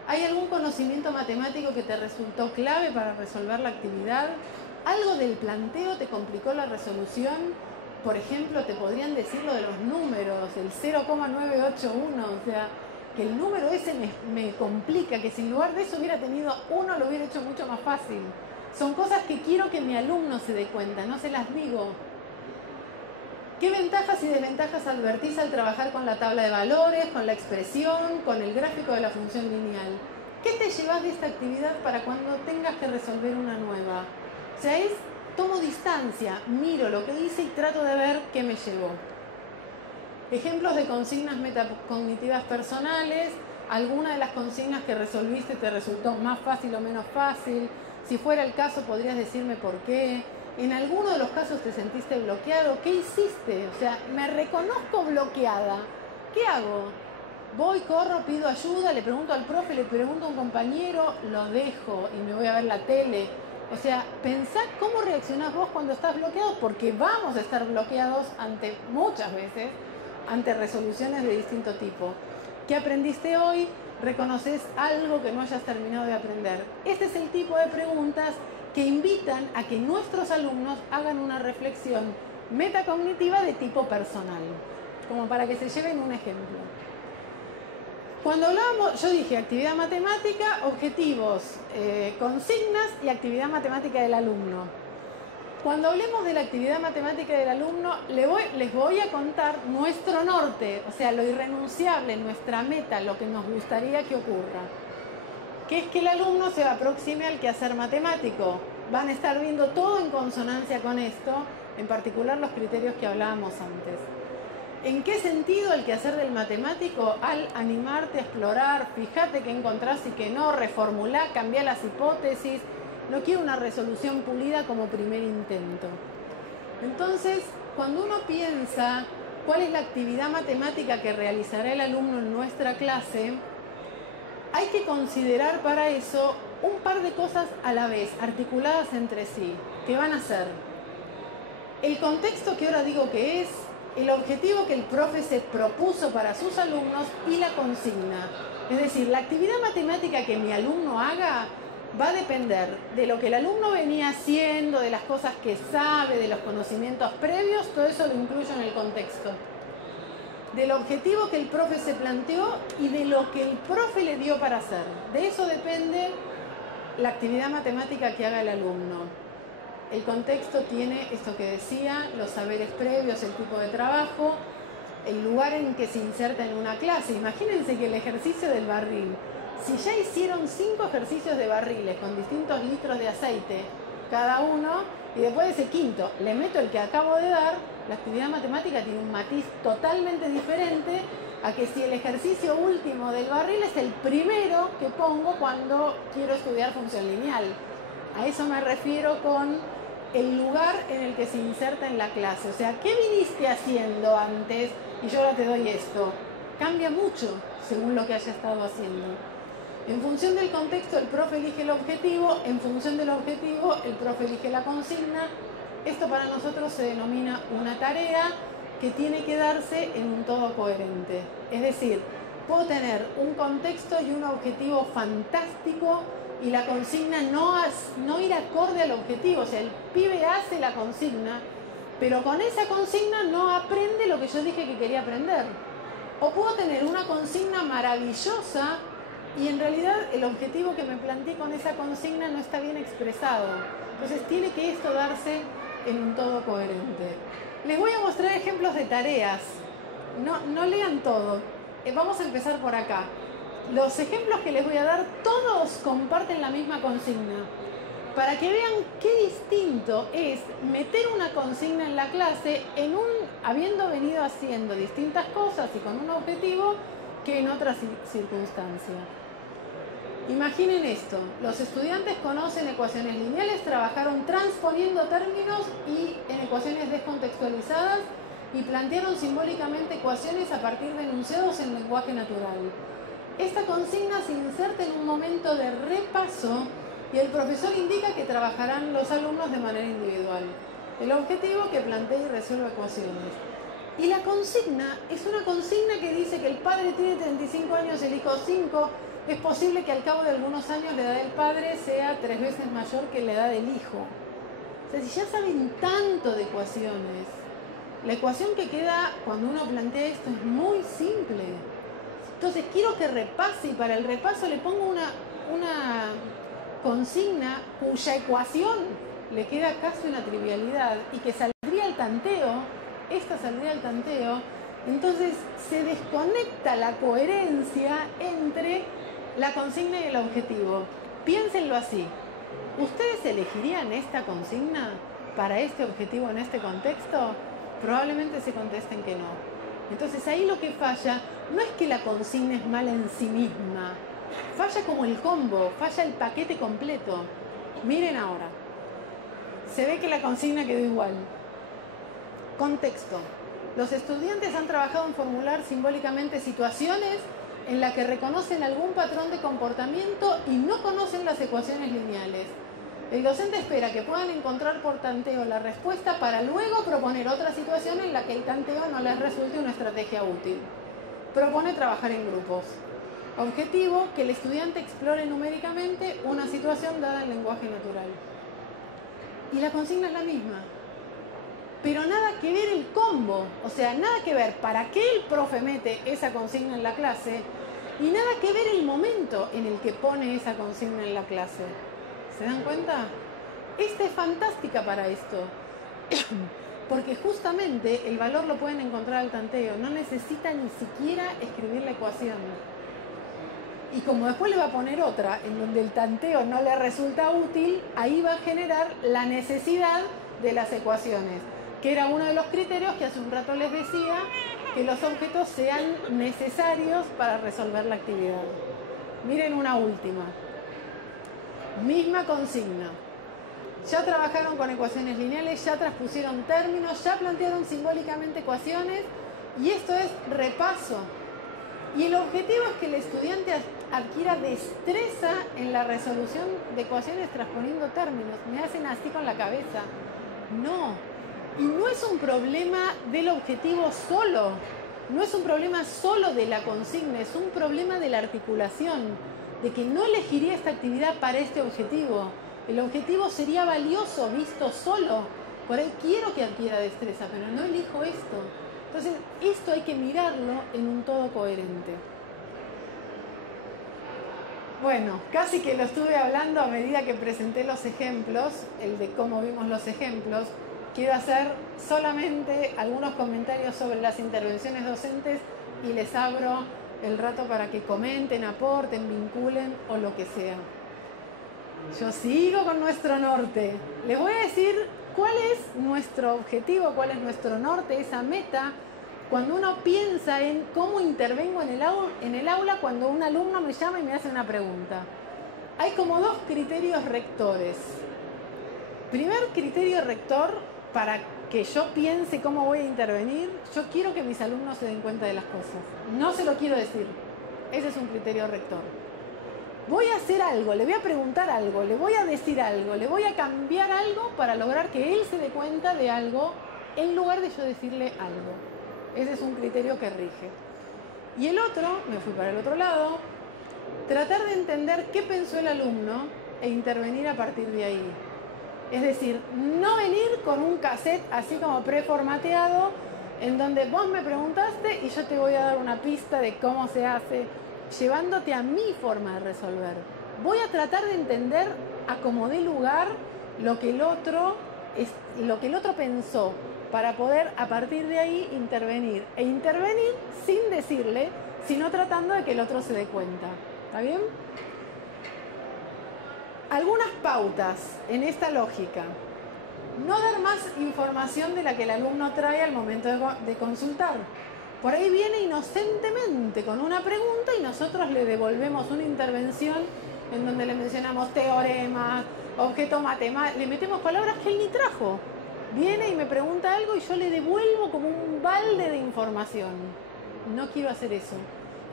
¿Hay algún conocimiento matemático que te resultó clave para resolver la actividad? ¿Algo del planteo te complicó la resolución? Por ejemplo, te podrían decir lo de los números, el 0,981, o sea, que el número ese me complica, que si en lugar de eso hubiera tenido uno, lo hubiera hecho mucho más fácil. Son cosas que quiero que mi alumno se dé cuenta, no se las digo. ¿Qué ventajas y desventajas advertís al trabajar con la tabla de valores, con la expresión, con el gráfico de la función lineal? ¿Qué te llevas de esta actividad para cuando tengas que resolver una nueva? O sea, tomo distancia, miro lo que hice y trato de ver qué me llevó. Ejemplos de consignas metacognitivas personales. ¿Alguna de las consignas que resolviste te resultó más fácil o menos fácil? Si fuera el caso, podrías decirme por qué. ¿En alguno de los casos te sentiste bloqueado? ¿Qué hiciste? O sea, me reconozco bloqueada. ¿Qué hago? voy, corro, pido ayuda, le pregunto al profe, le pregunto a un compañero, lo dejo y me voy a ver la tele. O sea, pensá cómo reaccionás vos cuando estás bloqueado, porque vamos a estar bloqueados muchas veces, ante resoluciones de distinto tipo. ¿Qué aprendiste hoy? ¿Reconoces algo que no hayas terminado de aprender? Este es el tipo de preguntas que invitan a que nuestros alumnos hagan una reflexión metacognitiva de tipo personal, como para que se lleven un ejemplo. Cuando hablábamos, yo dije actividad matemática, objetivos, consignas y actividad matemática del alumno. Cuando hablemos de la actividad matemática del alumno, les voy a contar nuestro norte, o sea, lo irrenunciable, nuestra meta, lo que nos gustaría que ocurra. Que es que el alumno se aproxime al quehacer matemático. Van a estar viendo todo en consonancia con esto, en particular los criterios que hablábamos antes. ¿En qué sentido el quehacer del matemático? Al animarte a explorar, fíjate qué encontrás y qué no, reformular, cambiar las hipótesis. No quiero una resolución pulida como primer intento. Entonces, cuando uno piensa cuál es la actividad matemática que realizará el alumno en nuestra clase, hay que considerar para eso un par de cosas a la vez, articuladas entre sí, que van a ser el contexto que ahora digo que es, el objetivo que el profe se propuso para sus alumnos y la consigna. Es decir, la actividad matemática que mi alumno haga va a depender de lo que el alumno venía haciendo, de las cosas que sabe, de los conocimientos previos, todo eso lo incluyo en el contexto. Del objetivo que el profe se planteó y de lo que el profe le dio para hacer. De eso depende la actividad matemática que haga el alumno. El contexto tiene esto que decía, los saberes previos, el tipo de trabajo, el lugar en que se inserta en una clase. Imagínense que el ejercicio del barril, si ya hicieron 5 ejercicios de barriles con distintos litros de aceite cada uno, y después de ese quinto le meto el que acabo de dar, la actividad matemática tiene un matiz totalmente diferente a que si el ejercicio último del barril es el primero que pongo cuando quiero estudiar función lineal. A eso me refiero con el lugar en el que se inserta en la clase. O sea, ¿qué viniste haciendo antes y yo ahora te doy esto? Cambia mucho según lo que haya estado haciendo. En función del contexto, el profe elige el objetivo, en función del objetivo, el profe elige la consigna. Esto para nosotros se denomina una tarea que tiene que darse en un todo coherente. Es decir, puedo tener un contexto y un objetivo fantástico y la consigna no ir acorde al objetivo. O sea, el pibe hace la consigna, pero con esa consigna no aprende lo que yo dije que quería aprender. O puedo tener una consigna maravillosa y en realidad el objetivo que me planteé con esa consigna no está bien expresado. Entonces tiene que esto darse en un todo coherente. Les voy a mostrar ejemplos de tareas. No lean todo. Vamos a empezar por acá. Los ejemplos que les voy a dar, todos comparten la misma consigna. Para que vean qué distinto es meter una consigna en la clase habiendo venido haciendo distintas cosas y con un objetivo que en otras circunstancias. Imaginen esto, los estudiantes conocen ecuaciones lineales, trabajaron transponiendo términos y en ecuaciones descontextualizadas y plantearon simbólicamente ecuaciones a partir de enunciados en lenguaje natural. Esta consigna se inserta en un momento de repaso y el profesor indica que trabajarán los alumnos de manera individual. El objetivo que plantea y resuelva ecuaciones. Y la consigna es una consigna que dice que el padre tiene 35 años, el hijo 5. Es posible que al cabo de algunos años la edad del padre sea 3 veces mayor que la edad del hijo. O sea, si ya saben tanto de ecuaciones, la ecuación que queda cuando uno plantea esto es muy simple. Entonces quiero que repase y para el repaso le pongo una consigna cuya ecuación le queda casi una trivialidad y que saldría al tanteo, esta saldría al tanteo, entonces se desconecta la coherencia entre la consigna y el objetivo. Piénsenlo así, ¿ustedes elegirían esta consigna para este objetivo en este contexto? Probablemente se contesten que no. Entonces ahí lo que falla no es que la consigna es mala en sí misma, falla como el combo, falla el paquete completo. Miren ahora, se ve que la consigna quedó igual. Contexto. Los estudiantes han trabajado en formular simbólicamente situaciones en la que reconocen algún patrón de comportamiento y no conocen las ecuaciones lineales. El docente espera que puedan encontrar por tanteo la respuesta para luego proponer otra situación en la que el tanteo no les resulte una estrategia útil. Propone trabajar en grupos. Objetivo, que el estudiante explore numéricamente una situación dada en lenguaje natural. Y la consigna es la misma. Pero nada que ver el combo, o sea, nada que ver para qué el profe mete esa consigna en la clase y nada que ver el momento en el que pone esa consigna en la clase. ¿Se dan cuenta? Esta es fantástica para esto, porque justamente el valor lo pueden encontrar al tanteo, no necesita ni siquiera escribir la ecuación. Y como después le va a poner otra en donde el tanteo no le resulta útil, ahí va a generar la necesidad de las ecuaciones, que era uno de los criterios que hace un rato les decía, que los objetos sean necesarios para resolver la actividad. Miren una última. Misma consigna. Ya trabajaron con ecuaciones lineales, ya transpusieron términos, ya plantearon simbólicamente ecuaciones y esto es repaso. Y el objetivo es que el estudiante adquiera destreza en la resolución de ecuaciones transponiendo términos. Me hacen así con la cabeza. No. Y no es un problema del objetivo solo. No es un problema solo de la consigna, es un problema de la articulación. De que no elegiría esta actividad para este objetivo. El objetivo sería valioso visto solo. Por ahí quiero que adquiera destreza, pero no elijo esto. Entonces, esto hay que mirarlo en un todo coherente. Bueno, casi que lo estuve hablando a medida que presenté los ejemplos, el de cómo vimos los ejemplos. Quiero hacer solamente algunos comentarios sobre las intervenciones docentes y les abro el rato para que comenten, aporten, vinculen o lo que sea. Yo sigo con nuestro norte. Les voy a decir cuál es nuestro objetivo, cuál es nuestro norte, esa meta, cuando uno piensa en cómo intervengo en el aula cuando un alumno me llama y me hace una pregunta. Hay como dos criterios rectores. Primer criterio rector, para que yo piense cómo voy a intervenir, yo quiero que mis alumnos se den cuenta de las cosas. No se lo quiero decir. Ese es un criterio rector. Voy a hacer algo, le voy a preguntar algo, le voy a decir algo, le voy a cambiar algo para lograr que él se dé cuenta de algo en lugar de yo decirle algo. Ese es un criterio que rige. Y el otro, me fui para el otro lado, tratar de entender qué pensó el alumno e intervenir a partir de ahí. Es decir, no venir con un cassette así como preformateado en donde vos me preguntaste y yo te voy a dar una pista de cómo se hace, llevándote a mi forma de resolver. Voy a tratar de entender a como dé lugar lo que el otro pensó para poder a partir de ahí intervenir. E intervenir sin decirle, sino tratando de que el otro se dé cuenta. ¿Está bien? Algunas pautas en esta lógica. No dar más información de la que el alumno trae al momento de consultar. Por ahí viene inocentemente con una pregunta y nosotros le devolvemos una intervención en donde le mencionamos teoremas, objeto matemático, le metemos palabras que él ni trajo. Viene y me pregunta algo y yo le devuelvo como un balde de información. No quiero hacer eso.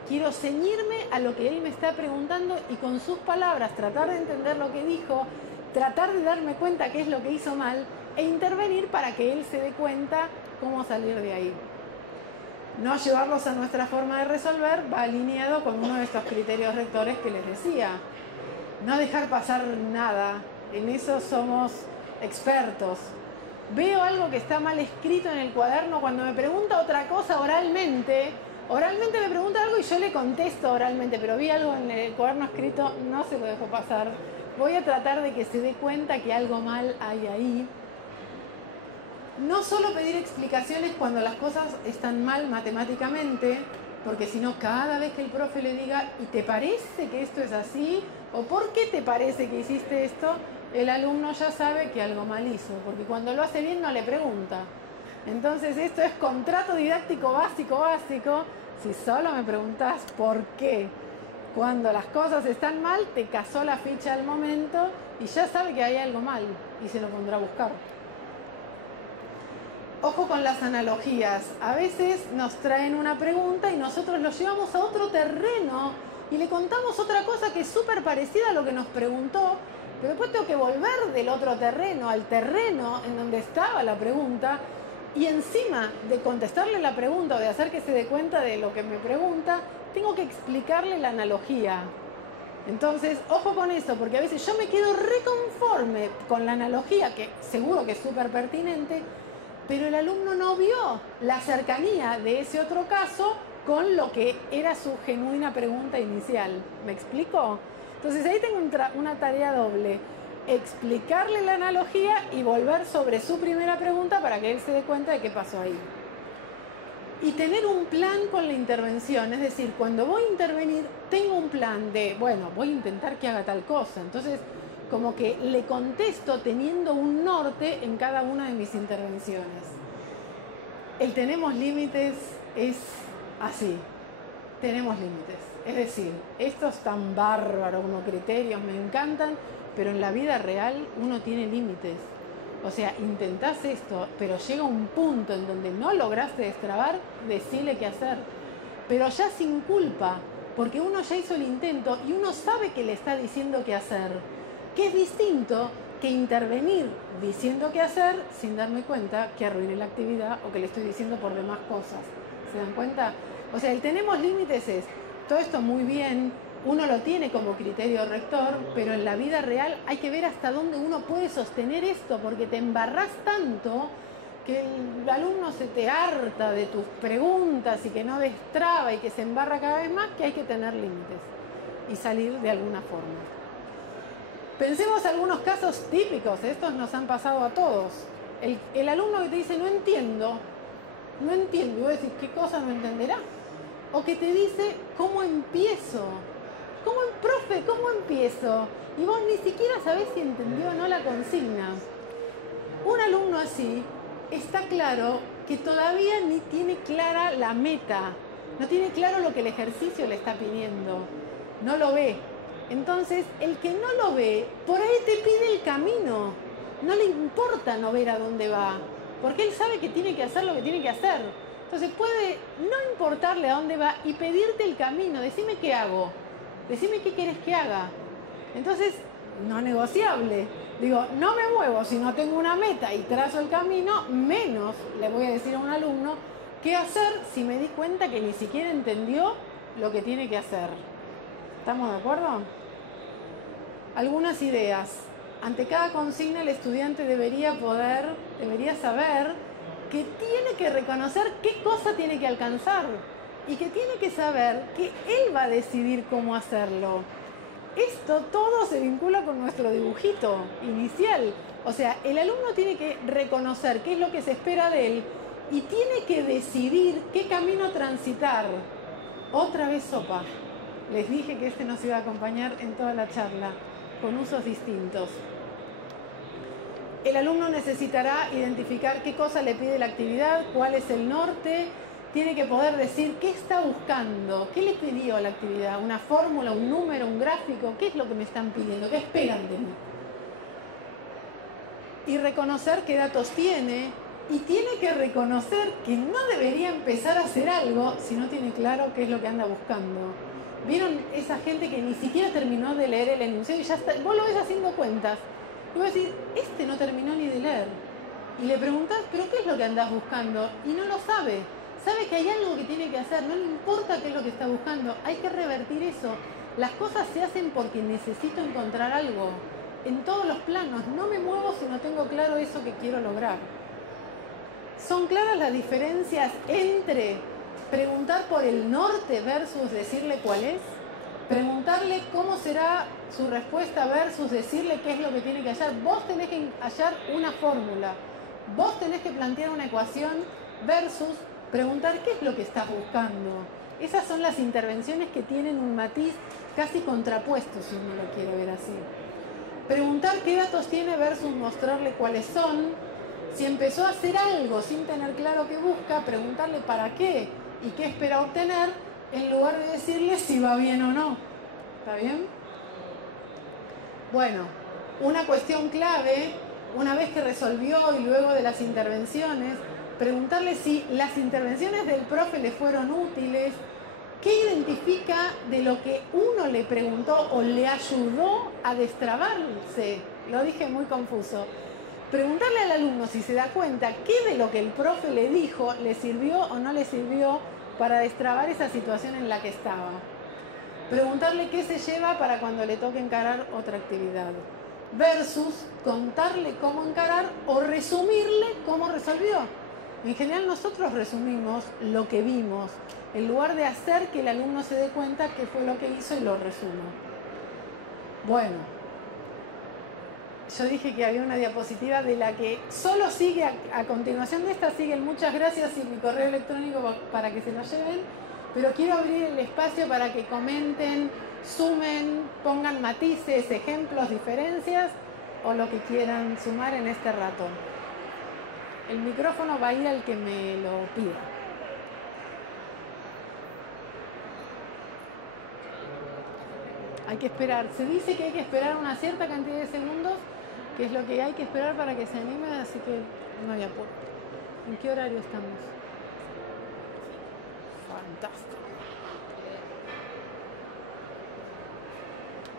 Quiero ceñirme a lo que él me está preguntando y con sus palabras tratar de entender lo que dijo, tratar de darme cuenta qué es lo que hizo mal e intervenir para que él se dé cuenta cómo salir de ahí. No llevarlos a nuestra forma de resolver va alineado con uno de estos criterios rectores que les decía. No dejar pasar nada, en eso somos expertos. Veo algo que está mal escrito en el cuaderno, cuando me pregunta otra cosa oralmente me pregunta algo y yo le contesto oralmente, pero vi algo en el cuaderno escrito, no se lo dejo pasar. Voy a tratar de que se dé cuenta que algo mal hay ahí. No solo pedir explicaciones cuando las cosas están mal matemáticamente, porque si no, cada vez que el profe le diga, ¿y te parece que esto es así? ¿O por qué te parece que hiciste esto? El alumno ya sabe que algo mal hizo, porque cuando lo hace bien no le pregunta. Entonces esto es contrato didáctico básico. Si solo me preguntás por qué, cuando las cosas están mal, te cazó la ficha al momento y ya sabe que hay algo mal y se lo pondrá a buscar. Ojo con las analogías. A veces nos traen una pregunta y nosotros lo llevamos a otro terreno y le contamos otra cosa que es súper parecida a lo que nos preguntó, pero después tengo que volver del otro terreno al terreno en donde estaba la pregunta, y encima de contestarle la pregunta o de hacer que se dé cuenta de lo que me pregunta, tengo que explicarle la analogía. Entonces, ojo con eso, porque a veces yo me quedo reconforme con la analogía, que seguro que es súper pertinente, pero el alumno no vio la cercanía de ese otro caso con lo que era su genuina pregunta inicial. ¿Me explico? Entonces ahí tengo una tarea doble: explicarle la analogía y volver sobre su primera pregunta para que él se dé cuenta de qué pasó ahí. Y tener un plan con la intervención, es decir, cuando voy a intervenir, tengo un plan de, bueno, voy a intentar que haga tal cosa. Entonces, como que le contesto teniendo un norte en cada una de mis intervenciones. El tenemos límites es así, tenemos límites. Es decir, esto es tan bárbaro como criterios, me encantan, pero en la vida real uno tiene límites. O sea, intentás esto, pero llega un punto en donde no lograste destrabar, decile qué hacer. Pero ya sin culpa, porque uno ya hizo el intento y uno sabe que le está diciendo qué hacer. Que es distinto que intervenir diciendo qué hacer sin darme cuenta que arruiné la actividad o que le estoy diciendo por demás cosas. ¿Se dan cuenta? O sea, el tenemos límites es, todo esto muy bien, uno lo tiene como criterio rector, pero en la vida real hay que ver hasta dónde uno puede sostener esto, porque te embarrás tanto que el alumno se te harta de tus preguntas y que no destraba y que se embarra cada vez más, que hay que tener límites y salir de alguna forma. Pensemos algunos casos típicos, estos nos han pasado a todos. El alumno que te dice, no entiendo, y vos decís, ¿qué cosa no entenderá? O que te dice, ¿cómo empiezo? Profe, ¿cómo empiezo? Y vos ni siquiera sabés si entendió o no la consigna. Un alumno así está claro que todavía ni tiene clara la meta, no tiene claro lo que el ejercicio le está pidiendo, no lo ve. Entonces, el que no lo ve, por ahí te pide el camino, no le importa no ver a dónde va, porque él sabe que tiene que hacer lo que tiene que hacer. Entonces puede no importarle a dónde va y pedirte el camino, decime qué hago. Decime qué querés que haga. Entonces, no negociable. Digo, no me muevo si no tengo una meta y trazo el camino, menos le voy a decir a un alumno qué hacer si me di cuenta que ni siquiera entendió lo que tiene que hacer. ¿Estamos de acuerdo? Algunas ideas. Ante cada consigna el estudiante debería saber que tiene que reconocer qué cosa tiene que alcanzar y que tiene que saber que él va a decidir cómo hacerlo. Esto todo se vincula con nuestro dibujito inicial. O sea, el alumno tiene que reconocer qué es lo que se espera de él y tiene que decidir qué camino transitar. Otra vez sopa. Les dije que este nos iba a acompañar en toda la charla, con usos distintos. El alumno necesitará identificar qué cosa le pide la actividad, cuál es el norte. Tiene que poder decir qué está buscando, qué le pidió a la actividad, una fórmula, un número, un gráfico, qué es lo que me están pidiendo, qué esperan de mí. Y reconocer qué datos tiene, y tiene que reconocer que no debería empezar a hacer algo si no tiene claro qué es lo que anda buscando. ¿Vieron esa gente que ni siquiera terminó de leer el enunciado y ya está? Vos lo ves haciendo cuentas. Y vos decís, este no terminó ni de leer. Y le preguntás, ¿pero qué es lo que andás buscando? Y no lo sabe. Sabe que hay algo que tiene que hacer, no le importa qué es lo que está buscando. Hay que revertir eso. Las cosas se hacen porque necesito encontrar algo. En todos los planos. No me muevo si no tengo claro eso que quiero lograr. ¿Son claras las diferencias entre preguntar por el norte versus decirle cuál es? Preguntarle cómo será su respuesta versus decirle qué es lo que tiene que hallar. Vos tenés que hallar una fórmula. Vos tenés que plantear una ecuación versus preguntar qué es lo que estás buscando. Esas son las intervenciones que tienen un matiz casi contrapuesto, si uno lo quiere ver así. Preguntar qué datos tiene versus mostrarle cuáles son. Si empezó a hacer algo sin tener claro qué busca, preguntarle para qué y qué espera obtener, en lugar de decirle si va bien o no. ¿Está bien? Bueno, una cuestión clave, una vez que resolvió y luego de las intervenciones, preguntarle si las intervenciones del profe le fueron útiles, qué identifica de lo que uno le preguntó o le ayudó a destrabarse. Lo dije muy confuso. Preguntarle al alumno si se da cuenta qué de lo que el profe le dijo le sirvió o no le sirvió para destrabar esa situación en la que estaba. Preguntarle qué se lleva para cuando le toque encarar otra actividad. Versus contarle cómo encarar o resumirle cómo resolvió. En general nosotros resumimos lo que vimos, en lugar de hacer que el alumno se dé cuenta qué fue lo que hizo y lo resuma. Bueno. Yo dije que había una diapositiva de la que solo sigue, a continuación de esta siguen muchas gracias y mi correo electrónico para que se lo lleven, pero quiero abrir el espacio para que comenten, sumen, pongan matices, ejemplos, diferencias o lo que quieran sumar en este rato. El micrófono va a ir al que me lo pida. Hay que esperar, se dice que hay que esperar una cierta cantidad de segundos, que es lo que hay que esperar para que se anime, así que no hay apuro. ¿En qué horario estamos? Fantástico.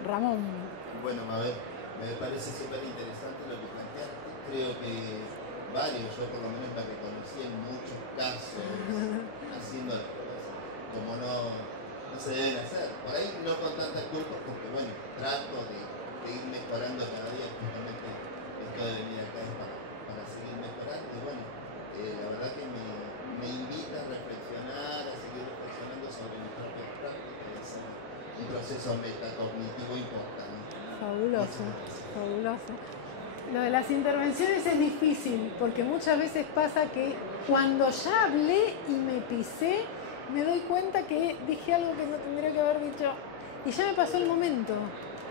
Ramón. Bueno, a ver, me parece súper interesante lo que planteaste. Creo que varios, yo por lo menos la reconocí en muchos casos, haciendo las cosas como no se deben hacer. Por ahí no con tanta culpa, porque bueno, trato de ir mejorando cada día, justamente esto de venir acá es para seguir mejorando. Y bueno, la verdad que me invita a reflexionar, a seguir reflexionando sobre mis propias prácticas, es un proceso metacognitivo importante. Fabuloso, fabuloso. Lo de las intervenciones es difícil, porque muchas veces pasa que cuando ya hablé y me pisé, me doy cuenta que dije algo que no tendría que haber dicho y ya me pasó el momento.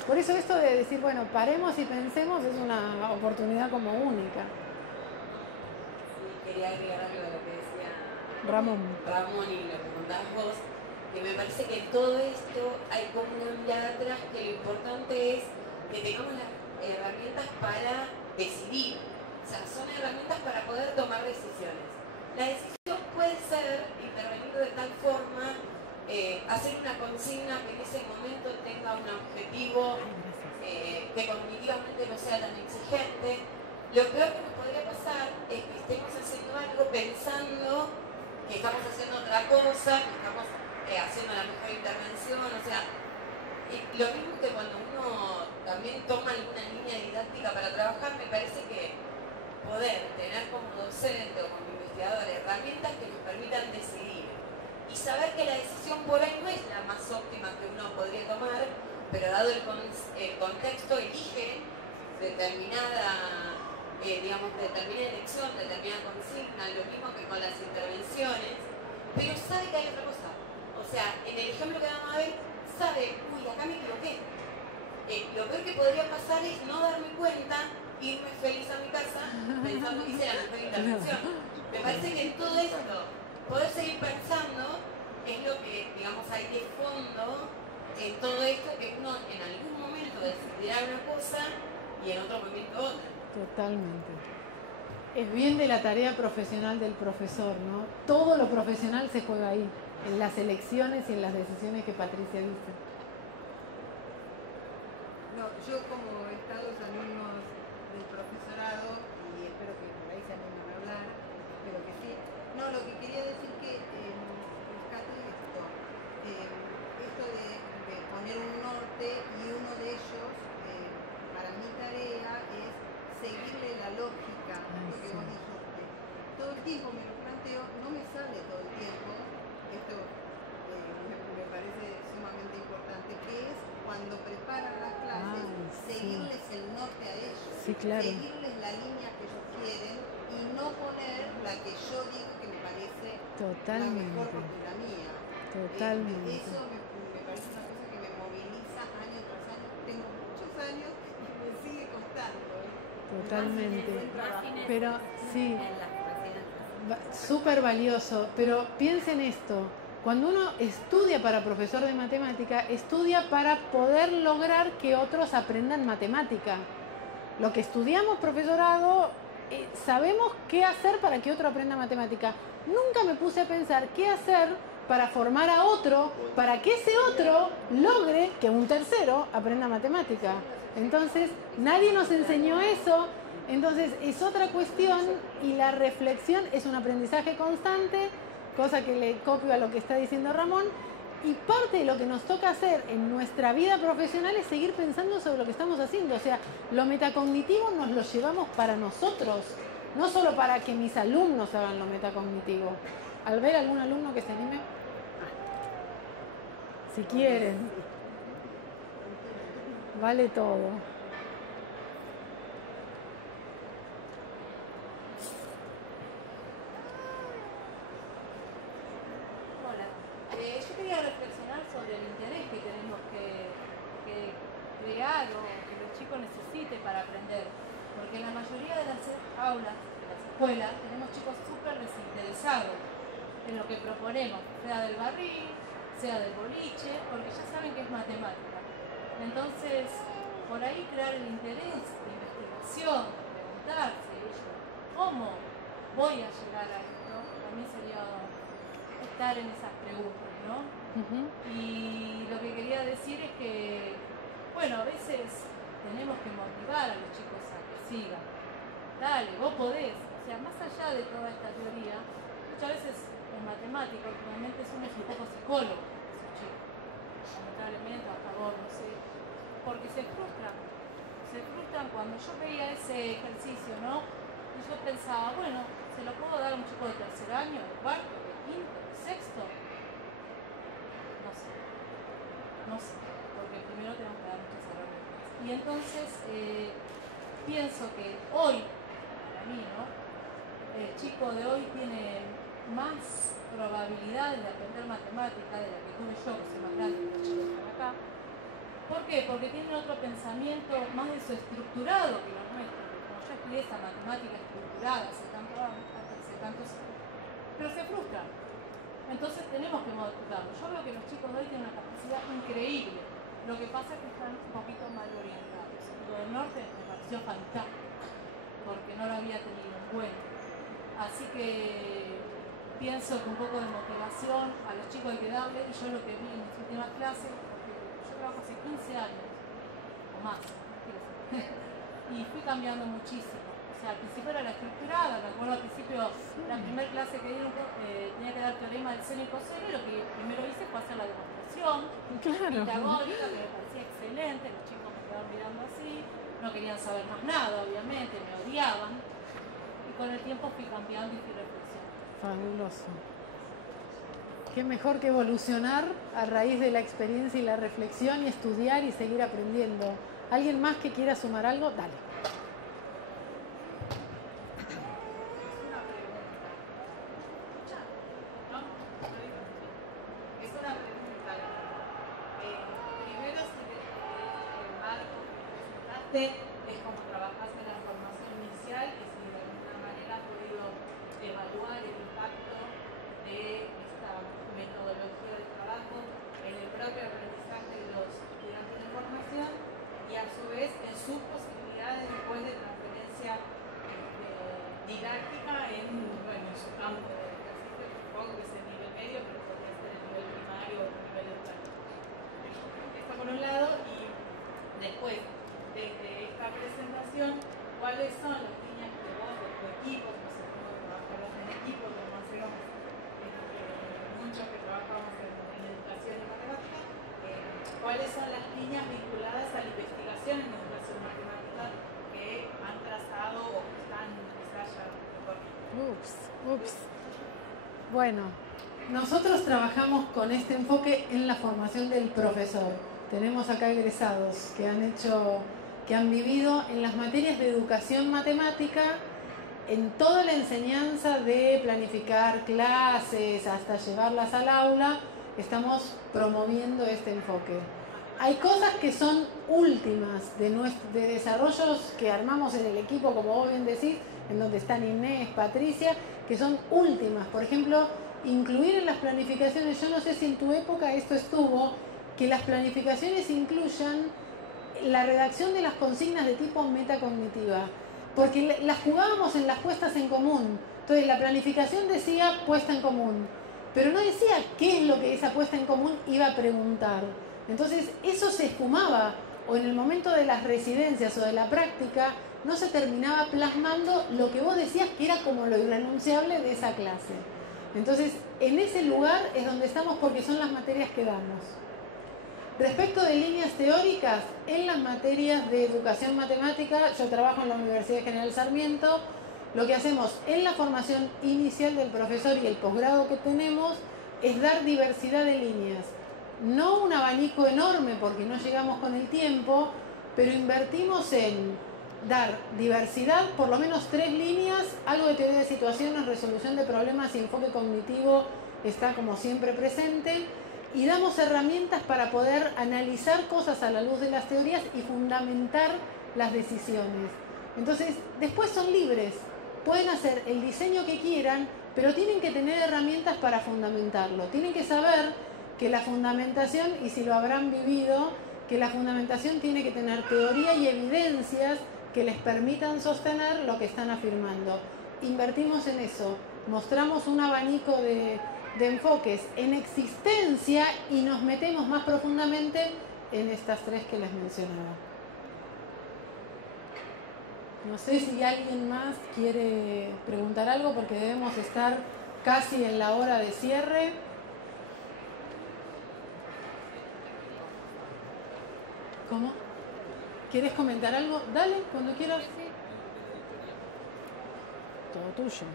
Por eso esto de decir, bueno, paremos y pensemos es una oportunidad como única. Sí, quería agregar algo de lo que decía Ramón y lo que contabas vos, que me parece que en todo esto hay como una mirada atrás, que lo importante es que tengamos las herramientas para decidir. O sea, son herramientas para poder tomar decisiones. La decisión puede ser intervenir de tal forma, hacer una consigna que en ese momento tenga un objetivo que cognitivamente no sea tan exigente. Lo peor que nos podría pasar es que estemos haciendo algo pensando que estamos haciendo otra cosa, que estamos haciendo la mejor intervención, o sea, lo mismo que cuando uno también toma alguna línea didáctica para trabajar, me parece que poder tener como docente o como investigador herramientas que nos permitan decidir y saber que la decisión por ahí no es la más óptima que uno podría tomar, pero dado el contexto elige determinada elección, determinada consigna, lo mismo que con las intervenciones, pero sabe que hay otra cosa. O sea, en el ejemplo que vamos a ver, sabe, uy, acá me equivoqué. Lo peor que podría pasar es no darme cuenta, irme feliz a mi casa pensando que hice la mejor intervención. Me parece que en todo esto, poder seguir pensando es lo que, digamos, hay de fondo en todo esto, que uno en algún momento decidirá una cosa y en otro momento otra. Totalmente. Es bien de la tarea profesional del profesor, ¿no? Todo lo profesional se juega ahí, en las elecciones y en las decisiones que Patricia dice. No, yo como he estado los alumnos del profesorado, y espero que por ahí se animen a hablar, espero que sí. No, lo que quería decir que rescato esto de poner un norte, y uno de ellos, para mi tarea, es seguirle la lógica, lo que vos dijiste. Todo el tiempo me lo planteo, no me sale todo el tiempo, esto me parece sumamente importante, que es cuando preparan las clases, seguirles el norte a ellos, sí, claro, seguirles la línea que ellos quieren y no poner la que yo digo que me parece la mejor porque la mía. Totalmente. Eso me parece una cosa que me moviliza año tras año. Tengo muchos años y me sigue costando. Totalmente. Pero sí, súper valioso. Pero piensen esto. Cuando uno estudia para profesor de matemática, estudia para poder lograr que otros aprendan matemática. Lo que estudiamos profesorado sabemos qué hacer para que otro aprenda matemática. Nunca me puse a pensar qué hacer para formar a otro, para que ese otro logre que un tercero aprenda matemática. Entonces, nadie nos enseñó eso. Entonces, es otra cuestión y la reflexión es un aprendizaje constante, cosa que le copio a lo que está diciendo Ramón. Y parte de lo que nos toca hacer en nuestra vida profesional es seguir pensando sobre lo que estamos haciendo. O sea, lo metacognitivo nos lo llevamos para nosotros, no solo para que mis alumnos hagan lo metacognitivo. Al ver algún alumno que se anime, si quieren, vale todo. Yo quería reflexionar sobre el interés que tenemos que crear o que los chicos necesiten para aprender. Porque en la mayoría de las aulas, de las escuelas, tenemos chicos súper desinteresados en lo que proponemos, sea del barril, sea del boliche, porque ya saben que es matemática. Entonces, por ahí crear el interés de investigación, preguntarse, ¿cómo voy a llegar a esto? También sería estar en esas preguntas, ¿no? Y lo que quería decir es que, bueno, a veces tenemos que motivar a los chicos a que sigan. Dale, vos podés. O sea, más allá de toda esta teoría, muchas veces en matemática últimamente son un poco psicólogos esos chicos. Lamentablemente, a favor, no sé. Porque se frustran. Se frustran cuando yo veía ese ejercicio, ¿no? Y yo pensaba, bueno, ¿se lo puedo dar a un chico de tercer año, de cuarto, de quinto, de sexto? No sé, porque primero tenemos que dar muchas herramientas. Y entonces pienso que hoy, para mí, ¿no? El chico de hoy tiene más probabilidades de aprender matemática de la que tuve yo, que soy más grande que los chicos que están acá. ¿Por qué? Porque tienen otro pensamiento más desestructurado que los nuestros. Como yo estudié esa matemática estructurada hace tantos años, pero se frustran. Entonces tenemos que modificarlo. Yo veo que los chicos de hoy tienen una capacidad increíble. Lo que pasa es que están un poquito mal orientados. Lo del norte me pareció fantástico, porque no lo había tenido en cuenta. Así que pienso que un poco de motivación a los chicos hay que darle, y yo lo que vi en mis últimas clases, porque yo trabajo hace 15 años, o más, y fui cambiando muchísimo. O sea, al principio era la estructurada, me acuerdo al principio, la primera clase que dieron, tenía que dar teorema del seno y coseno, y lo que primero hice fue hacer la demostración pitagórica, que me parecía excelente, los chicos me quedaban mirando así, no querían saber más nada, obviamente, me odiaban, y con el tiempo fui cambiando y fui reflexionando. Fabuloso. Qué mejor que evolucionar a raíz de la experiencia y la reflexión y estudiar y seguir aprendiendo. ¿Alguien más que quiera sumar algo? Dale. Es como trabajaste en la formación inicial y si de alguna manera has podido evaluar el impacto de esta metodología de trabajo en el propio aprendizaje de los estudiantes de formación y a su vez en sus posibilidades después de transferencia didáctica en su campo de ejercicio, que supongo que es el nivel medio, pero podría ser el nivel primario o el nivel educativo. Esto por un lado, y después desde esta presentación, ¿cuáles son las líneas que vos, de tu equipo, no sé cómo trabajar en equipo, como hacemos muchos que trabajamos en educación y matemática, cuáles son las líneas vinculadas a la investigación en educación matemática que han trazado o que están ya recorriendo? Ups. Bueno, nosotros trabajamos con este enfoque en la formación del profesor. Tenemos acá egresados que han vivido en las materias de educación matemática, en toda la enseñanza de planificar clases hasta llevarlas al aula. Estamos promoviendo este enfoque. Hay cosas que son últimas de desarrollos que armamos en el equipo, como vos bien decís, en donde están Inés, Patricia, que son últimas. Por ejemplo, incluir en las planificaciones, yo no sé si en tu época esto estuvo, que las planificaciones incluyan la redacción de las consignas de tipo metacognitiva. porque las jugábamos en las puestas en común. Entonces la planificación decía puesta en común, pero no decía qué es lo que esa puesta en común iba a preguntar. Entonces eso se esfumaba, o en el momento de las residencias o de la práctica no se terminaba plasmando lo que vos decías que era como lo irrenunciable de esa clase. Entonces en ese lugar es donde estamos porque son las materias que damos. Respecto de líneas teóricas, en las materias de educación matemática, yo trabajo en la Universidad General Sarmiento, lo que hacemos en la formación inicial del profesor y el posgrado que tenemos es dar diversidad de líneas. No un abanico enorme porque no llegamos con el tiempo, pero invertimos en dar diversidad, por lo menos 3 líneas, algo de teoría de situaciones, resolución de problemas y enfoque cognitivo está como siempre presente, y damos herramientas para poder analizar cosas a la luz de las teorías y fundamentar las decisiones. Entonces, después son libres, pueden hacer el diseño que quieran, pero tienen que tener herramientas para fundamentarlo. Tienen que saber que la fundamentación, y si lo habrán vivido, que la fundamentación tiene que tener teoría y evidencias que les permitan sostener lo que están afirmando. Invertimos en eso, mostramos un abanico de enfoques en existencia y nos metemos más profundamente en estas 3 que les mencionaba. No sé si alguien más quiere preguntar algo porque debemos estar casi en la hora de cierre. ¿Cómo? ¿Quieres comentar algo? Dale, cuando quieras. Todo tuyo.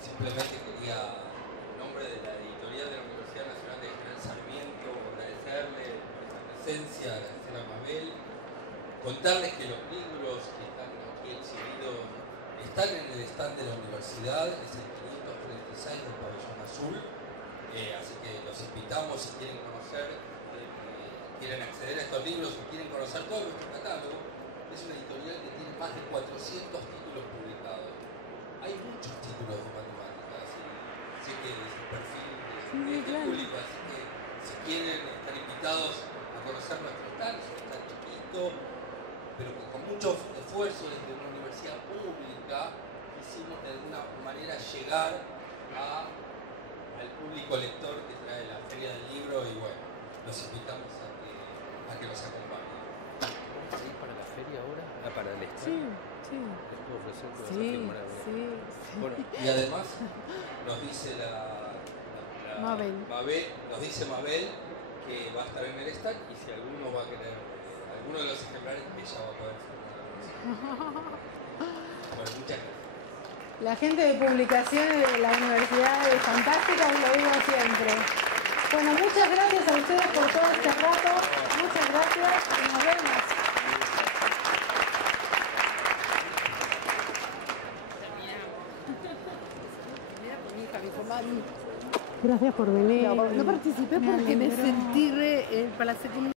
Simplemente quería, en nombre de la editorial de la Universidad Nacional de General Sarmiento, agradecerle la presencia, agradecer a Mabel, contarles que los libros que están aquí exhibidos están en el stand de la universidad, es el 536 del Pabellón Azul, así que los invitamos si quieren conocer, quieren acceder a estos libros o quieren conocer todo nuestro catálogo. Es una editorial que tiene más de 400 títulos publicados. Hay muchos títulos de matemáticas, así que es un perfil de público, así que si quieren estar invitados a conocer nuestro stand, es un stand chiquito, pero que con mucho esfuerzo desde una universidad pública quisimos de alguna manera llegar al público lector que trae la Feria del Libro, y bueno, los invitamos a que los acompañen. ¿Sí para la feria ahora? ¿Para el stand? Sí, sí. Sí. Bueno, y además nos dice Mabel. Nos dice Mabel que va a estar en el stand, y si alguno va a querer alguno de los ejemplares, ella va a poder firmar. Bueno, muchas gracias. La gente de publicaciones de la universidad es fantástica y lo digo siempre. Bueno, muchas gracias a ustedes por todo este rato. Muchas gracias y nos vemos. Gracias por venir. No participé porque me sentí para la secundaria.